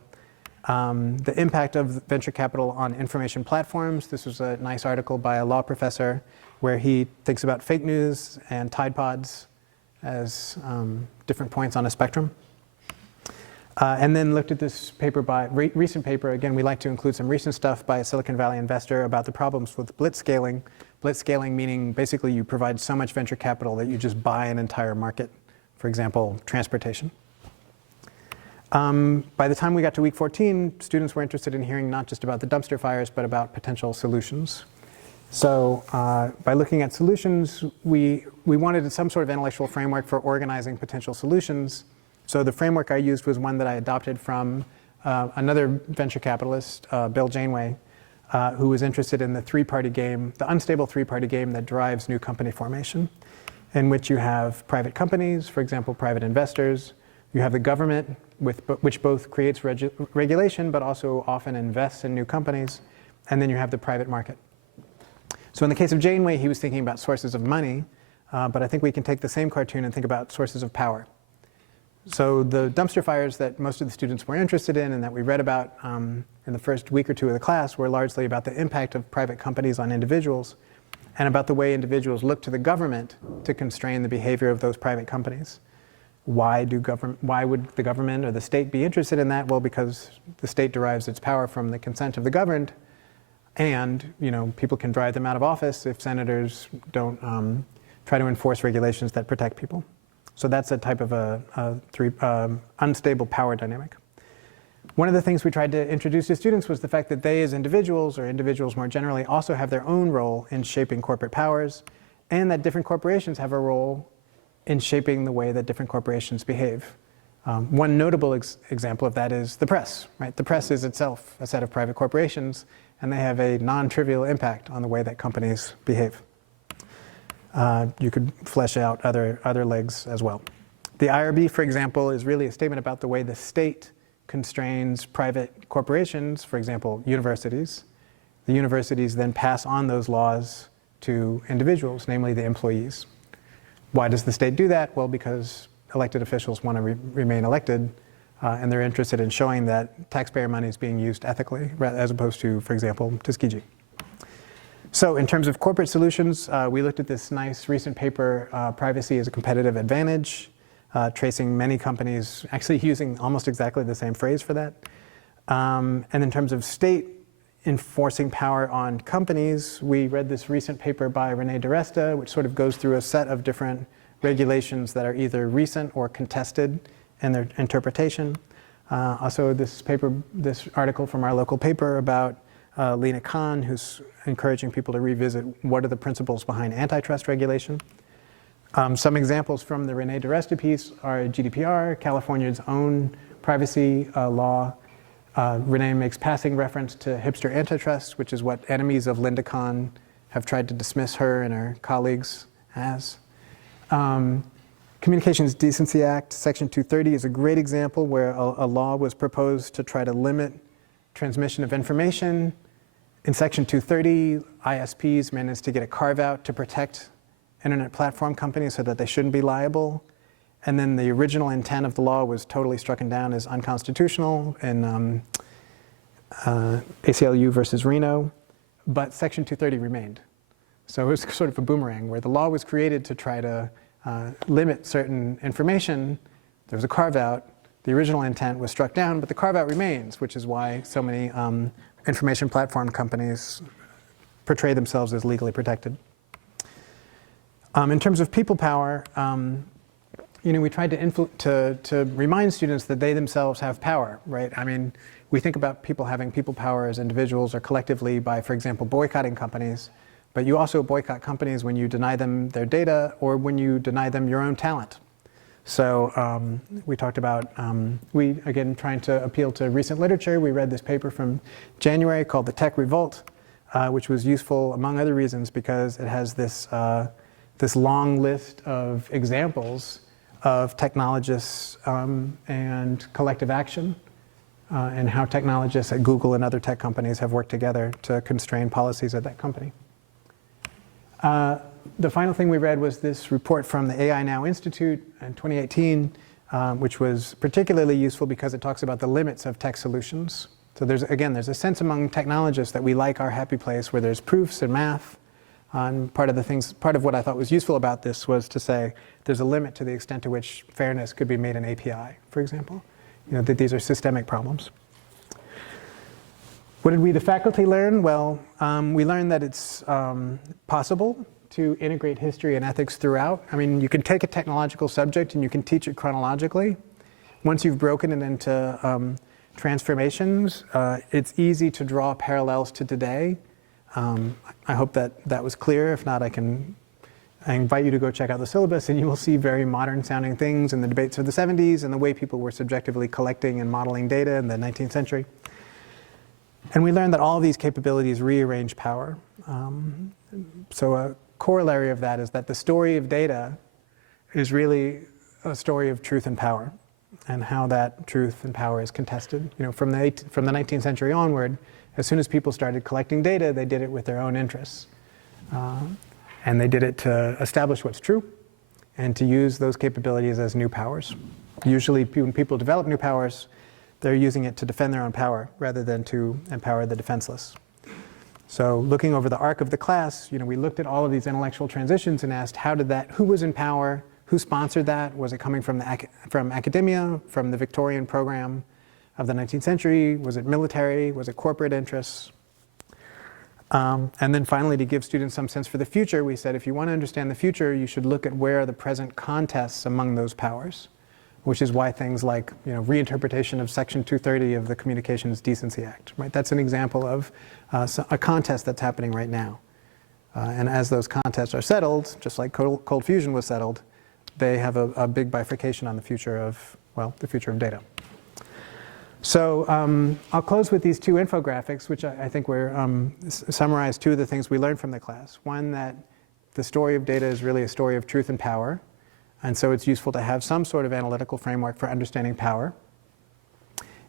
the impact of venture capital on information platforms. This was a nice article by a law professor where he thinks about fake news and Tide Pods as different points on a spectrum. And then looked at this paper recent paper. Again, we like to include some recent stuff by a Silicon Valley investor about the problems with blitzscaling. Blitzscaling meaning basically you provide so much venture capital that you just buy an entire market. For example, transportation. By the time we got to week 14, students were interested in hearing not just about the dumpster fires, but about potential solutions. So by looking at solutions, we wanted some sort of intellectual framework for organizing potential solutions. So the framework I used was one that I adopted from another venture capitalist, Bill Janeway, who was interested in the three-party game, the unstable three-party game that drives new company formation, in which you have private companies, for example, private investors. You have the government, which both creates regulation, but also often invests in new companies. And then you have the private market. So in the case of Janeway, he was thinking about sources of money, but I think we can take the same cartoon and think about sources of power. So the dumpster fires that most of the students were interested in and that we read about in the first week or two of the class were largely about the impact of private companies on individuals and about the way individuals look to the government to constrain the behavior of those private companies. Why would the government or the state be interested in that? Well, because the state derives its power from the consent of the governed, and people can drive them out of office if senators don't try to enforce regulations that protect people. So that's a type of unstable power dynamic. One of the things we tried to introduce to students was the fact that they as individuals, or individuals more generally, also have their own role in shaping corporate powers, and that different corporations have a role in shaping the way that different corporations behave. One notable example of that is the press, right? The press is itself a set of private corporations, and they have a non-trivial impact on the way that companies behave. You could flesh out other legs as well. The IRB, for example, is really a statement about the way the state constrains private corporations, for example, universities. The universities then pass on those laws to individuals, namely the employees. Why does the state do that? Well, because elected officials want to remain elected, and they're interested in showing that taxpayer money is being used ethically, as opposed to, for example, Tuskegee. So in terms of corporate solutions, we looked at this nice recent paper, Privacy as a Competitive Advantage, tracing many companies actually using almost exactly the same phrase for that. And in terms of state enforcing power on companies, we read this recent paper by René DeResta, which sort of goes through a set of different regulations that are either recent or contested in their interpretation. Also this article from our local paper about Lena Khan, who's encouraging people to revisit what are the principles behind antitrust regulation. Some examples from the René DeResta piece are GDPR, California's own privacy law. René makes passing reference to hipster antitrust, which is what enemies of Linda Khan have tried to dismiss her and her colleagues as. Communications Decency Act, Section 230 is a great example where a law was proposed to try to limit transmission of information. In Section 230, ISPs managed to get a carve-out to protect internet platform companies so that they shouldn't be liable. And then the original intent of the law was totally stricken down as unconstitutional in ACLU versus Reno, but Section 230 remained. So it was sort of a boomerang where the law was created to try to limit certain information. There was a carve-out. The original intent was struck down, but the carve-out remains, which is why so many information platform companies portray themselves as legally protected. In terms of people power, we tried to remind students that they themselves have power, right? I mean, we think about people having people power as individuals or collectively by, for example, boycotting companies. But you also boycott companies when you deny them their data or when you deny them your own talent. So we talked about, again, trying to appeal to recent literature. We read this paper from January called The Tech Revolt, which was useful, among other reasons, because it has this, this long list of examples of technologists and collective action, and how technologists at Google and other tech companies have worked together to constrain policies at that company. The final thing we read was this report from the AI Now Institute in 2018, which was particularly useful because it talks about the limits of tech solutions. So there's a sense among technologists that we like our happy place where there's proofs and math. And part of what I thought was useful about this was to say there's a limit to the extent to which fairness could be made an API, for example. You know, that these are systemic problems. What did we, the faculty, learn? Well, we learned that it's possible to integrate history and ethics throughout. I mean, you can take a technological subject and you can teach it chronologically. Once you've broken it into transformations, it's easy to draw parallels to today. I hope that was clear. If not, I invite you to go check out the syllabus and you will see very modern sounding things in the debates of the 70s and the way people were subjectively collecting and modeling data in the 19th century. And we learned that all of these capabilities rearrange power. So a corollary of that is that the story of data is really a story of truth and power, and how that truth and power is contested. You know, from the 19th century onward, as soon as people started collecting data, they did it with their own interests. And they did it to establish what's true and to use those capabilities as new powers. Usually when people develop new powers, they're using it to defend their own power rather than to empower the defenseless. So looking over the arc of the class, you know, we looked at all of these intellectual transitions and asked who was in power, who sponsored that? Was it coming from academia, from the Victorian program of the 19th century? Was it military? Was it corporate interests? And then finally, to give students some sense for the future, we said if you want to understand the future, you should look at where are the present contests among those powers, which is why things like, you know, reinterpretation of Section 230 of the Communications Decency Act, right? That's an example of a contest that's happening right now. And as those contests are settled, just like cold fusion was settled, they have a big bifurcation on the future of, well, the future of data. So I'll close with these two infographics, which I think summarize two of the things we learned from the class. One, that the story of data is really a story of truth and power. And so it's useful to have some sort of analytical framework for understanding power.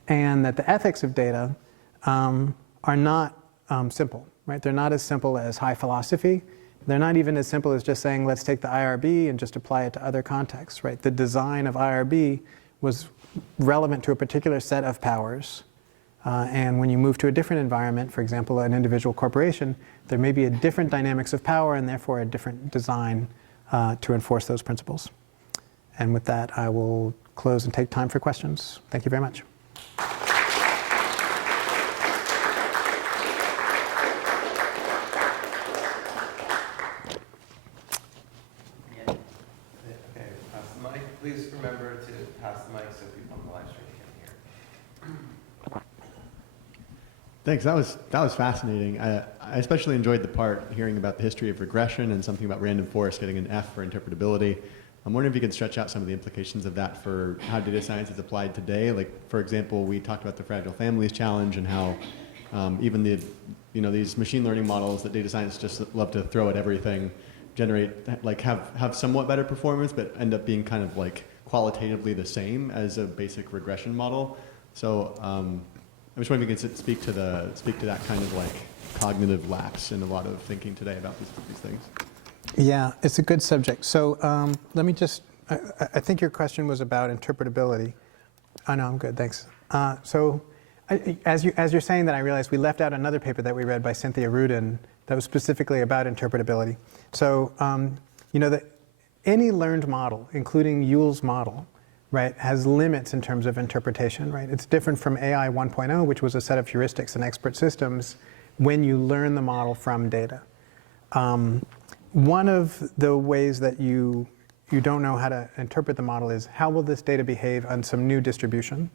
And that the ethics of data are not simple, right? They're not as simple as high philosophy. They're not even as simple as just saying, let's take the IRB and just apply it to other contexts, right? The design of IRB was relevant to a particular set of powers. And when you move to a different environment, for example, an individual corporation, there may be a different dynamics of power and therefore a different design to enforce those principles. And with that, I will close and take time for questions. Thank you very much. Please remember to pass the mic so people on the live stream can hear. Thanks. That was fascinating. I especially enjoyed the part hearing about the history of regression and something about random forest getting an F for interpretability. I'm wondering if you can stretch out some of the implications of that for how data science is applied today. Like, for example, we talked about the fragile families challenge and how even these machine learning models that data scientists just love to throw at everything have somewhat better performance, but end up being kind of like qualitatively the same as a basic regression model. So I'm just wondering if you can speak to that kind of like cognitive lapse in a lot of thinking today about these things. Yeah, it's a good subject. So let me just, I think your question was about interpretability. Oh no, I'm good, thanks. As you're saying that, I realized we left out another paper that we read by Cynthia Rudin that was specifically about interpretability. So, any learned model, including Yule's model, right, has limits in terms of interpretation, right? It's different from AI 1.0, which was a set of heuristics and expert systems when you learn the model from data. One of the ways that you don't know how to interpret the model is how will this data behave on some new distribution?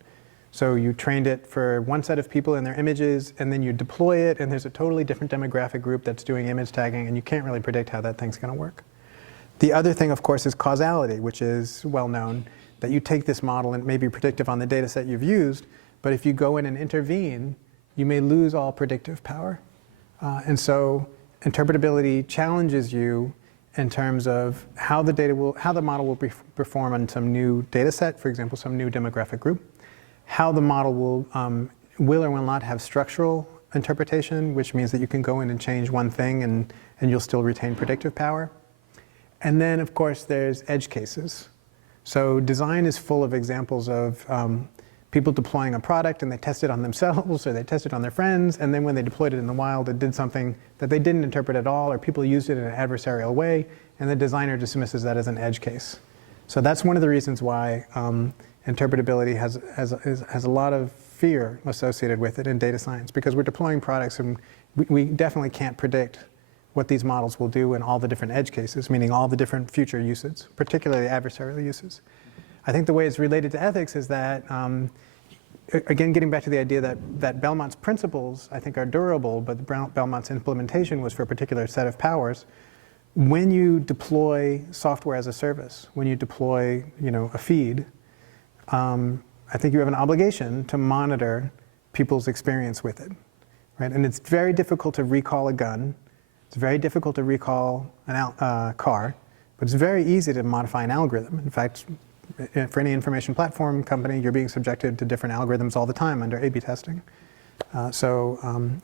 So you trained it for one set of people and their images, and then you deploy it, and there's a totally different demographic group that's doing image tagging, and you can't really predict how that thing's going to work. The other thing, of course, is causality, which is well known, that you take this model and it may be predictive on the data set you've used, but if you go in and intervene, you may lose all predictive power. And so interpretability challenges you in terms of how the model will perform on some new data set, for example, some new demographic group, how the model will or will not have structural interpretation, which means that you can go in and change one thing and you'll still retain predictive power. And then, of course, there's edge cases. So design is full of examples of people deploying a product and they test it on themselves or they test it on their friends, and then when they deployed it in the wild, it did something that they didn't interpret at all, or people used it in an adversarial way, and the designer dismisses that as an edge case. So that's one of the reasons why interpretability has a lot of fear associated with it in data science, because we're deploying products and we definitely can't predict what these models will do in all the different edge cases, meaning all the different future uses, particularly adversarial uses. I think the way it's related to ethics is that, again, getting back to the idea that Belmont's principles, I think, are durable, but Belmont's implementation was for a particular set of powers. When you deploy software as a service, when you deploy, a feed, I think you have an obligation to monitor people's experience with it, right? And it's very difficult to recall a gun. It's very difficult to recall a car, but it's very easy to modify an algorithm. In fact, for any information platform company, you're being subjected to different algorithms all the time under A/B testing. I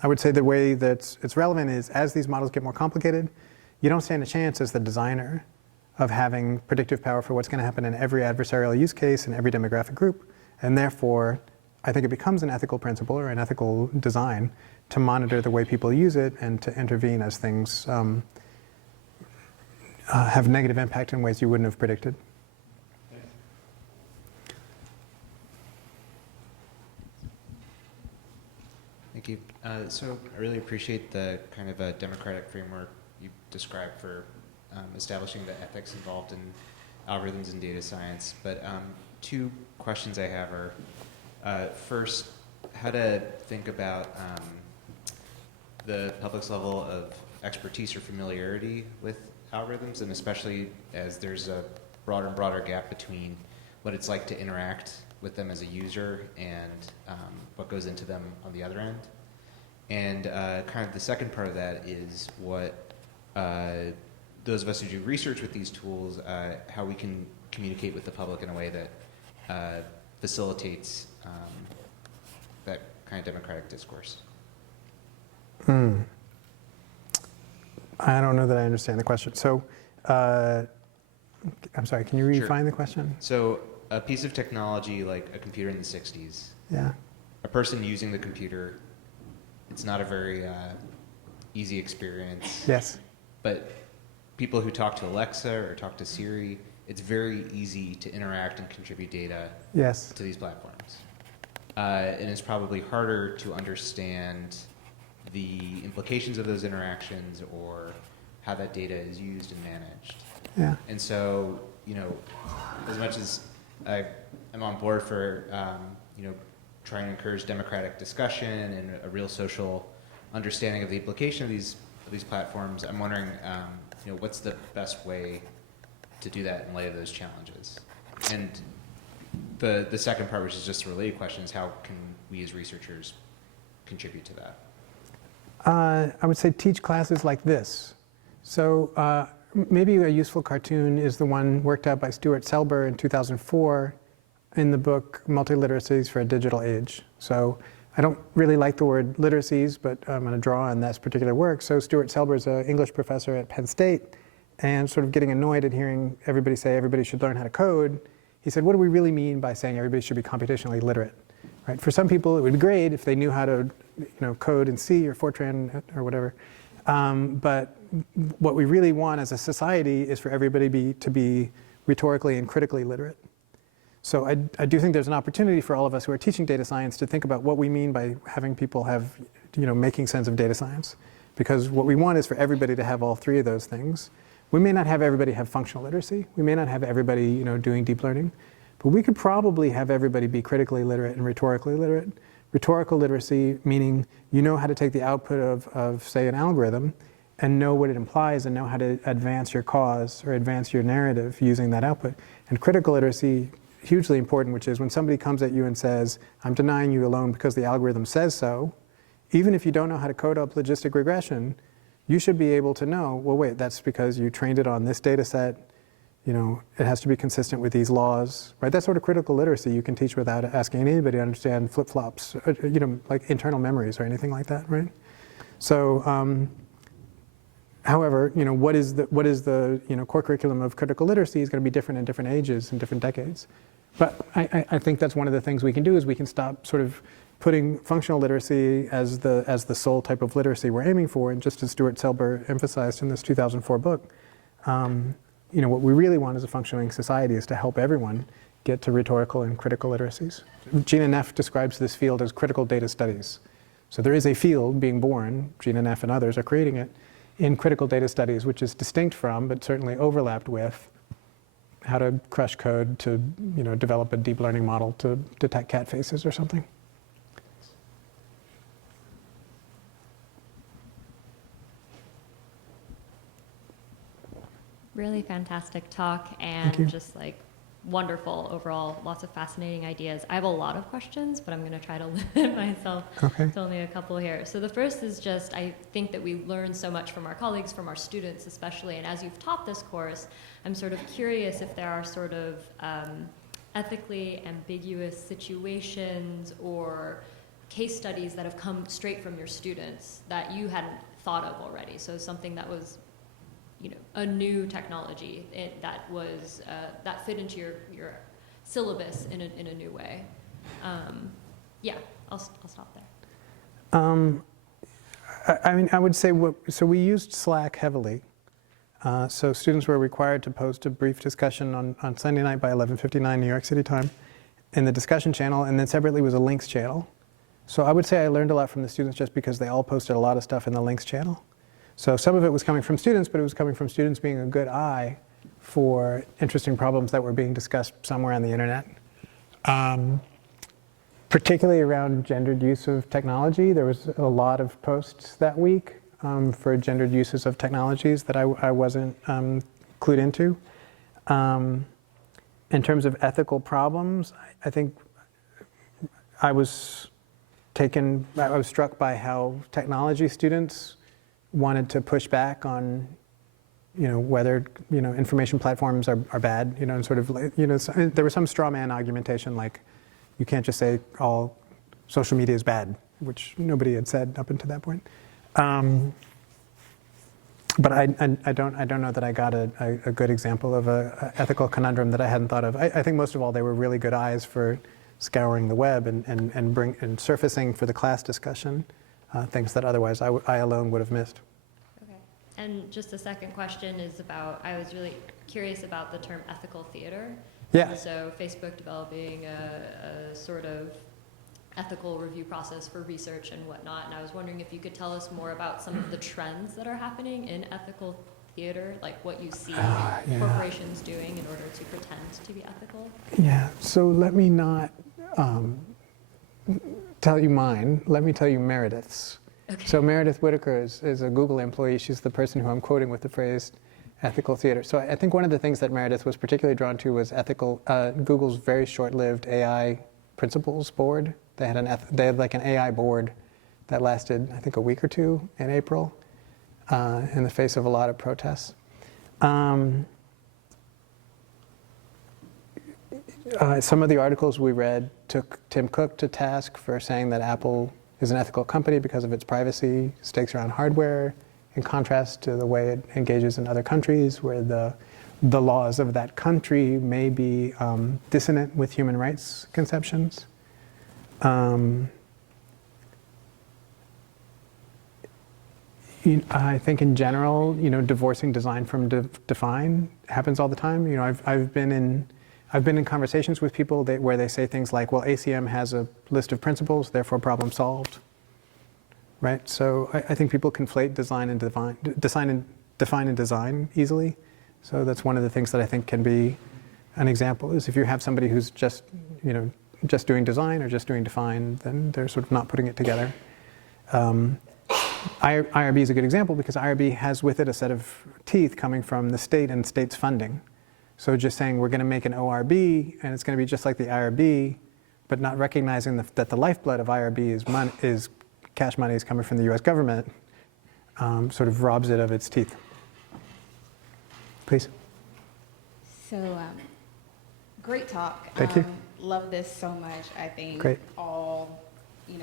would say the way that it's relevant is as these models get more complicated, you don't stand a chance as the designer of having predictive power for what's going to happen in every adversarial use case in every demographic group. And therefore, I think it becomes an ethical principle or an ethical design to monitor the way people use it and to intervene as things have negative impact in ways you wouldn't have predicted. Thank you. So I really appreciate the kind of a democratic framework you described for establishing the ethics involved in algorithms and data science. But two questions I have are, first, how to think about the public's level of expertise or familiarity with algorithms, and especially as there's a broader and broader gap between what it's like to interact with them as a user and what goes into them on the other end. And kind of the second part of that is what those of us who do research with these tools, how we can communicate with the public in a way that facilitates that kind of democratic discourse. I don't know that I understand the question. So, I'm sorry, can you refine the question? So a piece of technology like a computer in the 60s, Yeah. a person using the computer, it's not a very easy experience. Yes. But people who talk to Alexa or talk to Siri, it's very easy to interact and contribute data Yes. to these platforms. And it's probably harder to understand the implications of those interactions or how that data is used and managed. Yeah. And so, as much as I'm on board for, trying to encourage democratic discussion and a real social understanding of the implication of these platforms, I'm wondering, what's the best way to do that in light of those challenges? And the second part, which is just a related question, is how can we as researchers contribute to that? I would say teach classes like this. So maybe a useful cartoon is the one worked out by Stuart Selber in 2004 in the book Multiliteracies for a Digital Age. So I don't really like the word literacies, but I'm going to draw on this particular work. So Stuart Selber is an English professor at Penn State, and sort of getting annoyed at hearing everybody say everybody should learn how to code. He said, what do we really mean by saying everybody should be computationally literate? Right? For some people, it would be great if they knew how to code in C or Fortran or whatever. But what we really want as a society is for everybody to be rhetorically and critically literate. So I do think there's an opportunity for all of us who are teaching data science to think about what we mean by having people have, making sense of data science. Because what we want is for everybody to have all three of those things. We may not have everybody have functional literacy. We may not have everybody, doing deep learning. But we could probably have everybody be critically literate and rhetorically literate. Rhetorical literacy, meaning you know how to take the output of say, an algorithm and know what it implies and know how to advance your cause or advance your narrative using that output. And critical literacy, hugely important, which is when somebody comes at you and says, I'm denying you a loan because the algorithm says so, even if you don't know how to code up logistic regression, you should be able to know, well, wait, that's because you trained it on this data set. You know, it has to be consistent with these laws, right? That's sort of critical literacy you can teach without asking anybody to understand flip-flops, you know, like internal memories or anything like that, right? So, however, you know, what is the you know, core curriculum of critical literacy is going to be different in different ages and different decades. But I think that's one of the things we can do is we can stop sort of putting functional literacy as the sole type of literacy we're aiming for. And just as Stuart Selber emphasized in this 2004 book, you know, what we really want as a functioning society is to help everyone get to rhetorical and critical literacies. Gina Neff describes this field as critical data studies. So there is a field being born, Gina Neff and others are creating it, in critical data studies, which is distinct from, but certainly overlapped with, how to crush code to, you know, develop a deep learning model to detect cat faces or something. Really fantastic talk and just like wonderful overall, lots of fascinating ideas. I have a lot of questions, but I'm going to try to limit myself to only a couple here. So the first is just, I think that we learn so much from our colleagues, from our students especially, and as you've taught this course, I'm sort of curious if there are sort of ethically ambiguous situations or case studies that have come straight from your students that you hadn't thought of already. So something that was, you know, a new technology that was that fit into your syllabus in a new way. Yeah, I'll stop there. I mean, I would say so. We used Slack heavily. So students were required to post a brief discussion on Sunday night by 11:59 New York City time in the discussion channel, and then separately was a links channel. So I would say I learned a lot from the students just because they all posted a lot of stuff in the links channel. So some of it was coming from students, but it was coming from students being a good eye for interesting problems that were being discussed somewhere on the internet. Particularly around gendered use of technology, there was a lot of posts that week for gendered uses of technologies that I wasn't clued into. In terms of ethical problems, I think I was struck by how technology students wanted to push back on, you know, whether, you know, information platforms are bad, you know, and sort of, you know, there was some straw man argumentation like, you can't just say all social media is bad, which nobody had said up until that point. But I don't know that I got a good example of a ethical conundrum that I hadn't thought of. I think most of all, they were really good eyes for scouring the web and surfacing for the class discussion things that otherwise I alone would have missed. Okay. And just a second question is about, I was really curious about the term ethical theater. Yeah. So Facebook developing a sort of ethical review process for research and whatnot. And I was wondering if you could tell us more about some of the trends that are happening in ethical theater, like what you see corporations doing in order to pretend to be ethical. Yeah, so let me not tell you mine. Let me tell you Meredith's. Okay. So Meredith Whitaker is a Google employee. She's the person who I'm quoting with the phrase ethical theater. So I think one of the things that Meredith was particularly drawn to was Google's very short-lived AI principles board. They had like an AI board that lasted, I think, a week or two in April in the face of a lot of protests. Some of the articles we read took Tim Cook to task for saying that Apple is an ethical company because of its privacy stakes around hardware, in contrast to the way it engages in other countries where the laws of that country may be dissonant with human rights conceptions. I think in general, divorcing design from define happens all the time. I've been in conversations with people where they say things like, well, ACM has a list of principles, therefore problem solved. Right? So I think people conflate define and design easily. So that's one of the things that I think can be an example is if you have somebody who's just, just doing design or just doing define, then they're sort of not putting it together. IRB is a good example because IRB has with it a set of teeth coming from the state and state's funding. So just saying we're going to make an ORB and it's going to be just like the IRB, but not recognizing that the lifeblood of IRB is cash money is coming from the US government, sort of robs it of its teeth. Please. So, great talk. Thank you. Love this so much. I think Great. all,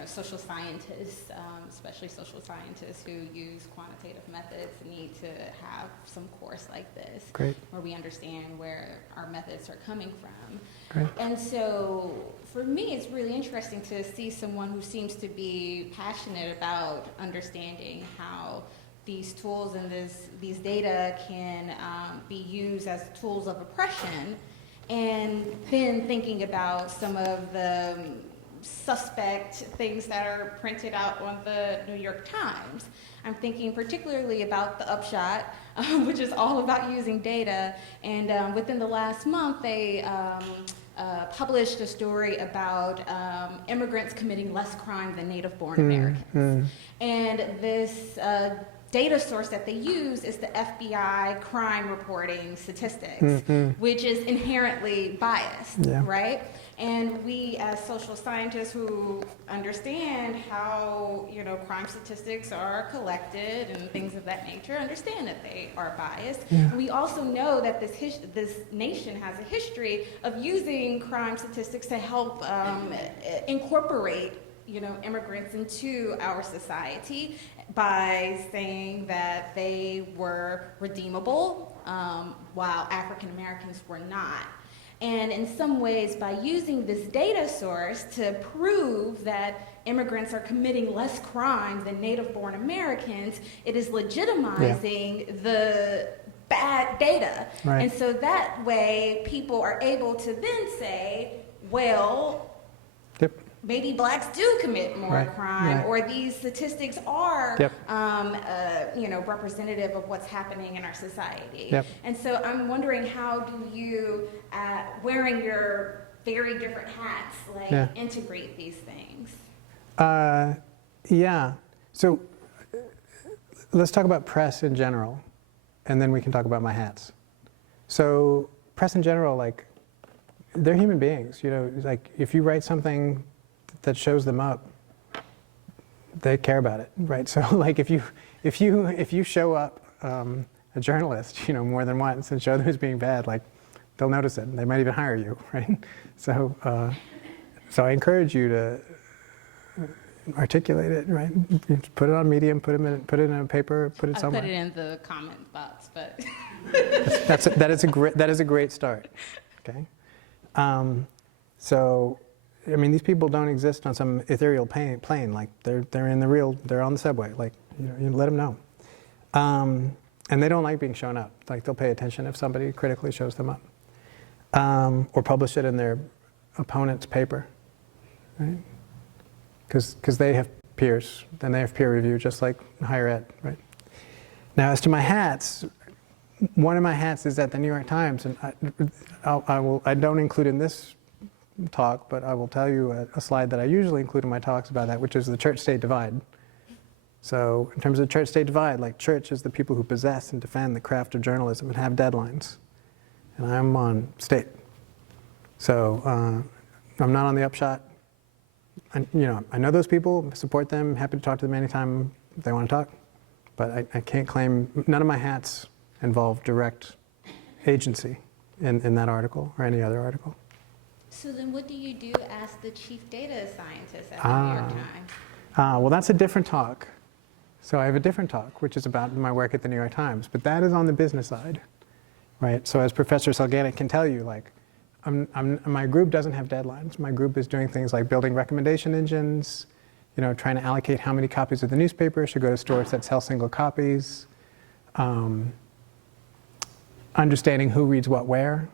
social scientists, especially social scientists who use quantitative methods, need to have some course like this. Great. Where we understand where our methods are coming from. Great. And so, for me, it's really interesting to see someone who seems to be passionate about understanding how these tools and these data can be used as tools of oppression, and then thinking about some of the suspect things that are printed out on the New York Times. I'm thinking particularly about the Upshot, which is all about using data, and within the last month they published a story about immigrants committing less crime than native-born Americans. And this data source that they use is the FBI crime reporting statistics, which is inherently biased, right? And we as social scientists who understand how, crime statistics are collected and things of that nature, understand that they are biased. And we also know that this nation has a history of using crime statistics to help incorporate immigrants into our society by saying that they were redeemable, while African Americans were not. And in some ways, by using this data source to prove that immigrants are committing less crime than native-born Americans, it is legitimizing the bad data. Right. And so that way, people are able to then say, well, maybe blacks do commit more crime, or these statistics are, representative of what's happening in our society. And so I'm wondering, how do you, wearing your very different hats, integrate these things? So let's talk about press in general, and then we can talk about my hats. So press in general, they're human beings. If you write something that shows them up, they care about it, right? So if you show up a journalist, more than once and show them as being bad, they'll notice it. They might even hire you, right? So I encourage you to articulate it, right? Put it on Medium, put it in a paper, put it somewhere. I put it in the comment box, but that is a great start. Okay. These people don't exist on some ethereal plane. They're in the real. They're on the subway. You let them know. And they don't like being shown up. They'll pay attention if somebody critically shows them up, or publish it in their opponent's paper, right? Because they have peers, then they have peer review, just like higher ed, right? Now, as to my hats, one of my hats is at the New York Times, and I don't include in this talk, but I will tell you a slide that I usually include in my talks about that, which is the church-state divide. So in terms of the church-state divide, church is the people who possess and defend the craft of journalism and have deadlines. And I'm on state. So I'm not on the Upshot. I know those people, support them, happy to talk to them anytime they want to talk. But I can't claim, none of my hats involve direct agency in that article or any other article. So then what do you do as the chief data scientist at the New York Times? Well, that's a different talk. So I have a different talk, which is about my work at the New York Times. But that is on the business side, right? So as Professor Salganik can tell you, my group doesn't have deadlines. My group is doing things like building recommendation engines, trying to allocate how many copies of the newspaper should go to stores that sell single copies, understanding who reads what where.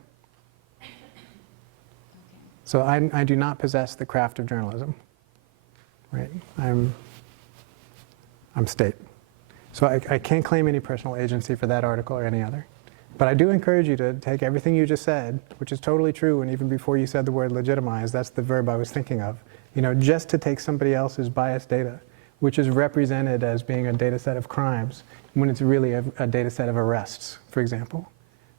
So I do not possess the craft of journalism, right? I'm state. So I can't claim any personal agency for that article or any other. But I do encourage you to take everything you just said, which is totally true, and even before you said the word legitimize, that's the verb I was thinking of. Just to take somebody else's biased data, which is represented as being a data set of crimes, when it's really a data set of arrests, for example,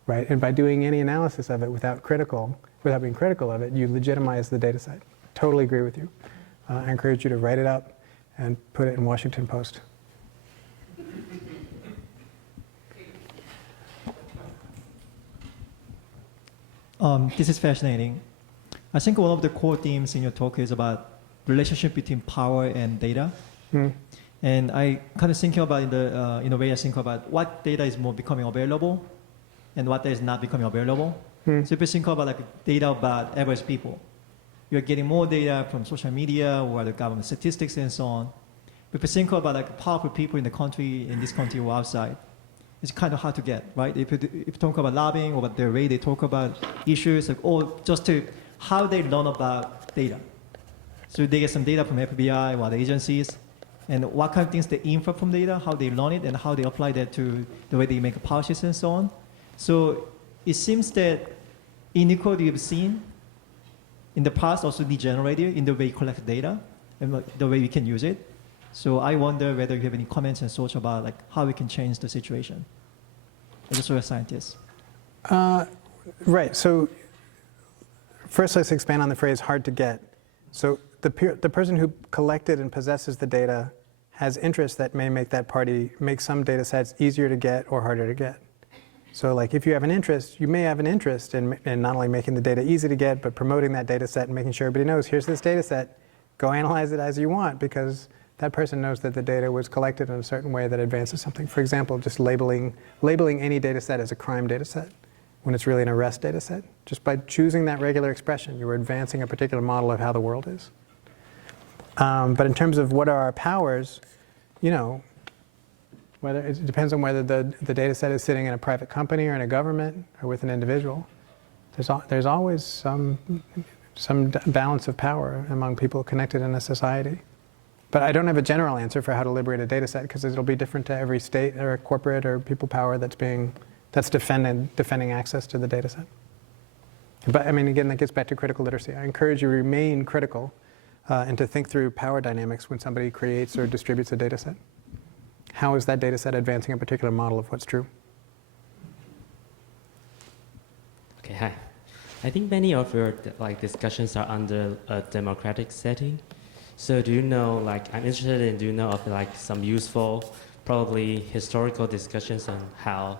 right? And by doing any analysis of it without being critical of it, you legitimize the data set. Totally agree with you. I encourage you to write it up and put it in Washington Post. This is fascinating. I think one of the core themes in your talk is about relationship between power and data. And I kind of thinking about in a way I think about what data is more becoming available and what is not becoming available. So if you think about like data about average people, you're getting more data from social media or the government statistics and so on. But if you think about like powerful people in this country or outside, it's kind of hard to get, right? If you talk about lobbying or the way they talk about issues, like, or just to how they learn about data. So they get some data from FBI or other agencies, and what kind of things they infer from data, how they learn it, and how they apply that to the way they make policies and so on. So it seems that inequality we've seen in the past also degenerated in the way you collect data and the way we can use it. So I wonder whether you have any comments and thoughts about like how we can change the situation as a sort of scientist. Right. So first, let's expand on the phrase "hard to get." So the person who collected and possesses the data has interests that may make some data sets easier to get or harder to get. So like if you have an interest, you may have an interest in not only making the data easy to get, but promoting that data set and making sure everybody knows, here's this data set, go analyze it as you want, because that person knows that the data was collected in a certain way that advances something. For example, just labeling any data set as a crime data set when it's really an arrest data set. Just by choosing that regular expression, you were advancing a particular model of how the world is. But in terms of what are our powers, whether it depends on whether the data set is sitting in a private company or in a government or with an individual. There's always some balance of power among people connected in a society. But I don't have a general answer for how to liberate a data set, because it'll be different to every state or corporate or people power that's defending access to the data set. But I mean, again, that gets back to critical literacy. I encourage you to remain critical and to think through power dynamics when somebody creates or distributes a data set. How is that data set advancing a particular model of what's true? Okay, hi. I think many of your discussions are under a democratic setting. So do you know, I'm interested in, do you know of some useful, probably historical discussions on how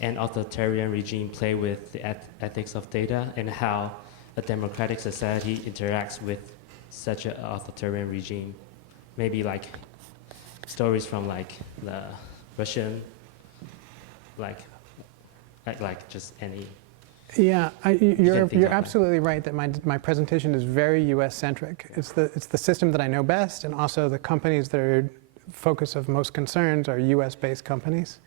an authoritarian regime play with the ethics of data and how a democratic society interacts with such an authoritarian regime? Maybe stories from the Russian, just any. Yeah, you're absolutely right that my presentation is very U.S. centric. It's the system that I know best, and also the companies that are focus of most concerns are U.S. based companies.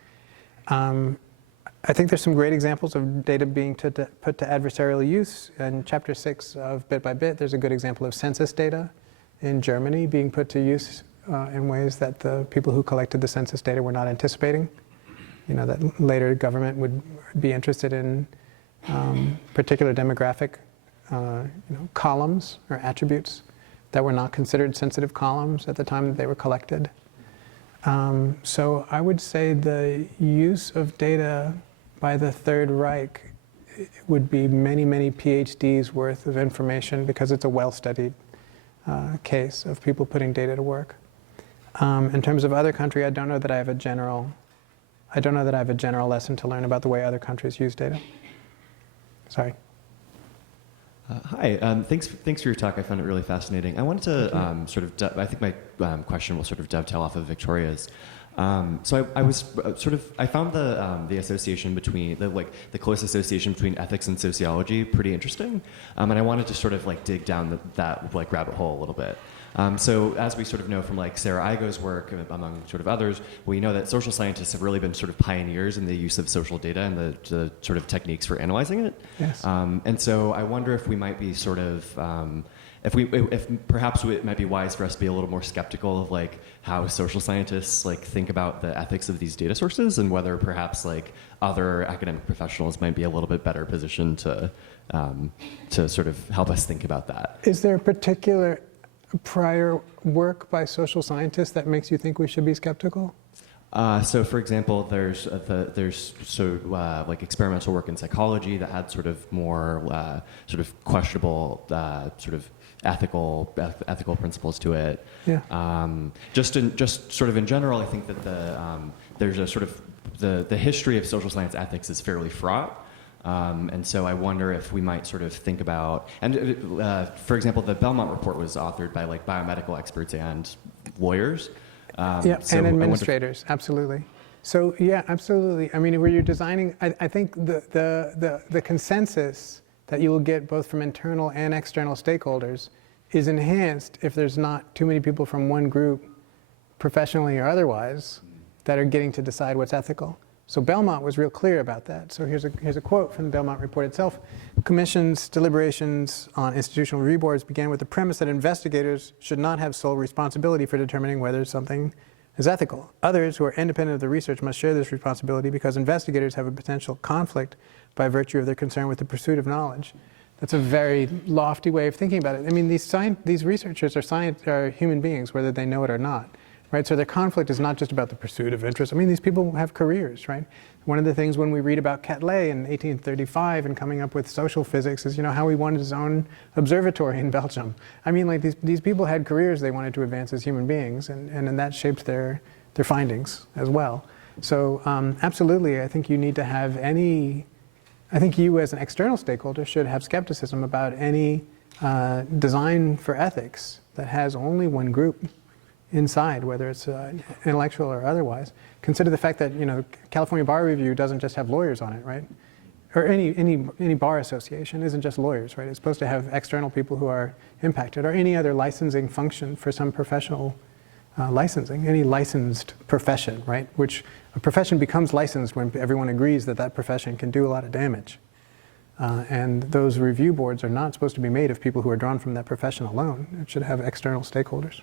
I think there's some great examples of data being put to adversarial use. In Chapter 6 of Bit by Bit, there's a good example of census data in Germany being put to use in ways that the people who collected the census data were not anticipating. That later government would be interested in particular demographic columns or attributes that were not considered sensitive columns at the time that they were collected. So I would say the use of data by the Third Reich would be many, many PhDs worth of information, because it's a well-studied case of people putting data to work. In terms of other country, I don't know that I have a general lesson to learn about the way other countries use data. Sorry. Hi, thanks for your talk. I found it really fascinating. I wanted to I think my question will sort of dovetail off of Victoria's. So I found the association between the close association between ethics and sociology pretty interesting, and I wanted to sort of dig down that rabbit hole a little bit. So as we sort of know from Sarah Igo's work, among sort of others, we know that social scientists have really been sort of pioneers in the use of social data and the sort of techniques for analyzing it. Yes. And so I wonder if we might be sort of if perhaps it might be wise for us to be a little more skeptical of like how social scientists like think about the ethics of these data sources, and whether perhaps like other academic professionals might be a little bit better positioned to sort of help us think about that. Is there a particular prior work by social scientists that makes you think we should be skeptical? So, for example, there's like experimental work in psychology that had sort of more sort of questionable sort of ethical principles to it. Yeah. Just sort of in general, I think that there's a sort of the history of social science ethics is fairly fraught. And so I wonder if we might sort of think about, and for example, the Belmont report was authored by like biomedical experts and lawyers. Yeah, So and I wonder administrators, absolutely. So yeah, absolutely. I mean, where you're designing, I think the consensus that you will get both from internal and external stakeholders is enhanced if there's not too many people from one group, professionally or otherwise, that are getting to decide what's ethical. So Belmont was real clear about that. So here's a quote from the Belmont report itself. Commission's deliberations on institutional review boards began with the premise that investigators should not have sole responsibility for determining whether something is ethical. Others who are independent of the research must share this responsibility because investigators have a potential conflict by virtue of their concern with the pursuit of knowledge. That's a very lofty way of thinking about it. I mean, these researchers are human beings, whether they know it or not. Right? So their conflict is not just about the pursuit of interest. I mean, these people have careers, right? One of the things when we read about Quetelet in 1835 and coming up with social physics is, how he wanted his own observatory in Belgium. I mean, like these people had careers they wanted to advance as human beings, and that shaped their findings as well. So absolutely, I think you need to have I think you as an external stakeholder should have skepticism about any design for ethics that has only one group inside, whether it's intellectual or otherwise. Consider the fact that California Bar Review doesn't just have lawyers on it, right? Or any bar association isn't just lawyers, right? It's supposed to have external people who are impacted, or any other licensing function for some professional licensing, any licensed profession, right? Which a profession becomes licensed when everyone agrees that that profession can do a lot of damage. And those review boards are not supposed to be made of people who are drawn from that profession alone. It should have external stakeholders.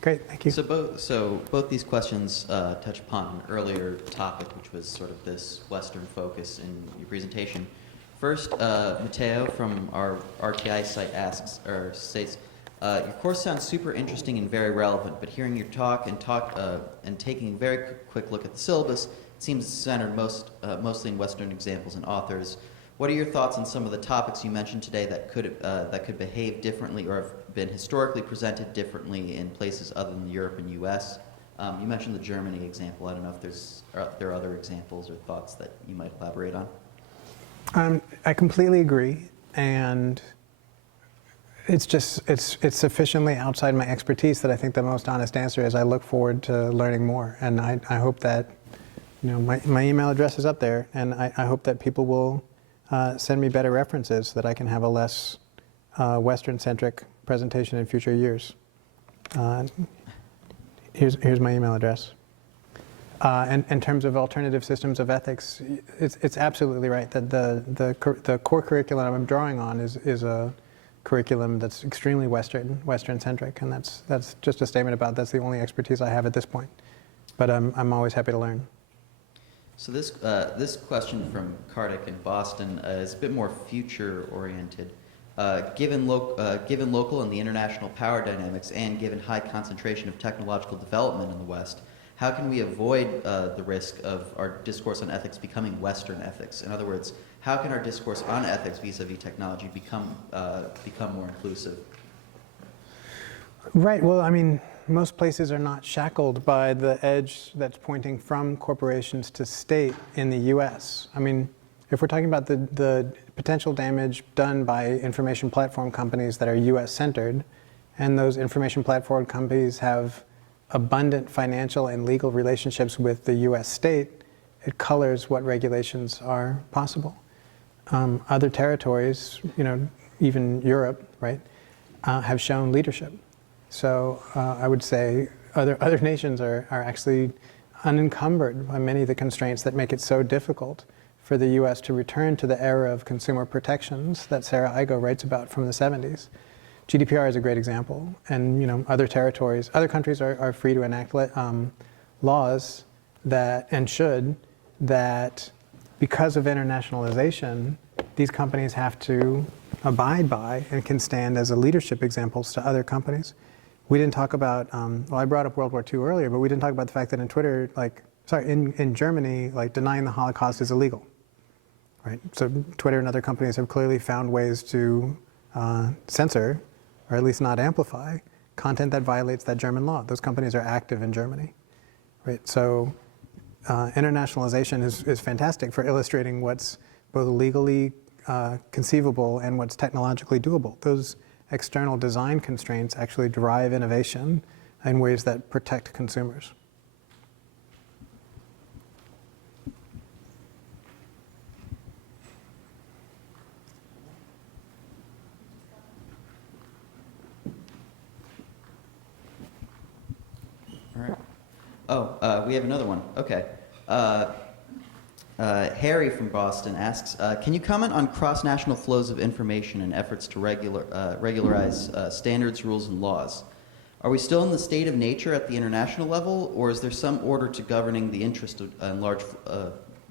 Great, thank you. So both these questions touch upon an earlier topic, which was sort of this Western focus in your presentation. First, Matteo from our RTI site states, your course sounds super interesting and very relevant, but hearing your talk and taking a very quick look at the syllabus, it seems centered mostly in Western examples and authors. What are your thoughts on some of the topics you mentioned today that could behave differently or have been historically presented differently in places other than Europe and U.S.? You mentioned the Germany example. I don't know if there are other examples or thoughts that you might elaborate on. I completely agree, and it's sufficiently outside my expertise that I think the most honest answer is I look forward to learning more, and I hope that my email address is up there, and I hope that people will send me better references so that I can have a less Western-centric presentation in future years. Here's my email address. And in terms of alternative systems of ethics, it's absolutely right that the core curriculum I'm drawing on is a curriculum that's extremely Western-centric, and that's just a statement about that's the only expertise I have at this point. But I'm always happy to learn. So this question from Kartik in Boston is a bit more future-oriented. Given local and the international power dynamics, and given high concentration of technological development in the West, how can we avoid the risk of our discourse on ethics becoming Western ethics? In other words, how can our discourse on ethics vis-a-vis technology become more inclusive? Right. Well, I mean, most places are not shackled by the edge that's pointing from corporations to state in the U.S. I mean, if we're talking about the potential damage done by information platform companies that are U.S.-centered, and those information platform companies have abundant financial and legal relationships with the U.S. state, it colors what regulations are possible. Other territories, even Europe, right, have shown leadership. So I would say other nations are actually unencumbered by many of the constraints that make it so difficult for the U.S. to return to the era of consumer protections that Sarah Igo writes about from the 70s. GDPR is a great example, and other countries are free to enact laws that because of internationalization, these companies have to abide by and can stand as a leadership examples to other companies. We didn't talk about, I brought up World War II earlier, but we didn't talk about the fact that in Germany, denying the Holocaust is illegal, right? So Twitter and other companies have clearly found ways to censor, or at least not amplify, content that violates that German law. Those companies are active in Germany, right? So internationalization is fantastic for illustrating what's both legally conceivable and what's technologically doable. Those external design constraints actually drive innovation in ways that protect consumers. All right. Oh, we have another one. Okay. Harry from Boston asks, can you comment on cross-national flows of information and efforts to regularize standards, rules, and laws? Are we still in the state of nature at the international level, or is there some order to governing the interest of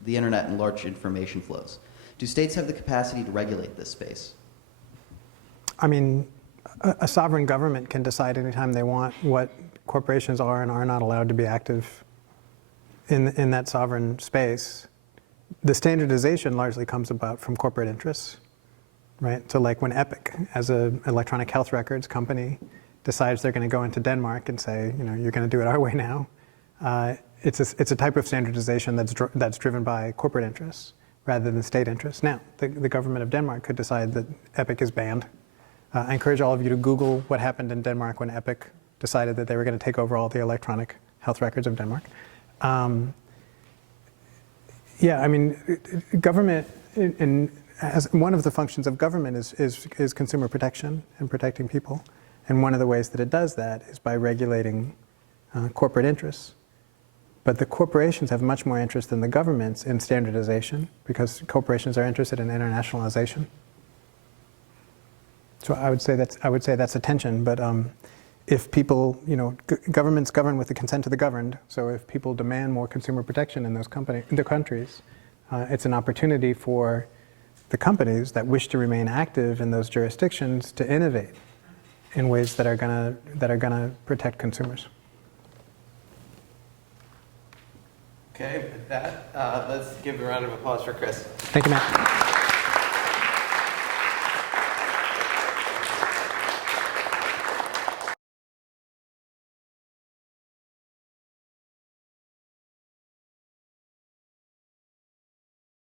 the internet and large information flows? Do states have the capacity to regulate this space? I mean, a sovereign government can decide anytime they want what corporations are and are not allowed to be active in that sovereign space. The standardization largely comes about from corporate interests, right? So like when Epic, as an electronic health records company, decides they're going to go into Denmark and say, you're going to do it our way now, it's a type of standardization that's driven by corporate interests rather than state interests. Now, the government of Denmark could decide that Epic is banned. I encourage all of you to Google what happened in Denmark when Epic decided that they were going to take over all the electronic health records of Denmark. Yeah, I mean, government, as one of the functions of government is consumer protection and protecting people. And one of the ways that it does that is by regulating corporate interests. But the corporations have much more interest than the governments in standardization because corporations are interested in internationalization. So I would say that's a tension, but if people, governments govern with the consent of the governed, so if people demand more consumer protection in those countries, it's an opportunity for the companies that wish to remain active in those jurisdictions to innovate in ways that are gonna protect consumers. Okay, with that, let's give a round of applause for Chris. Thank you, Matt.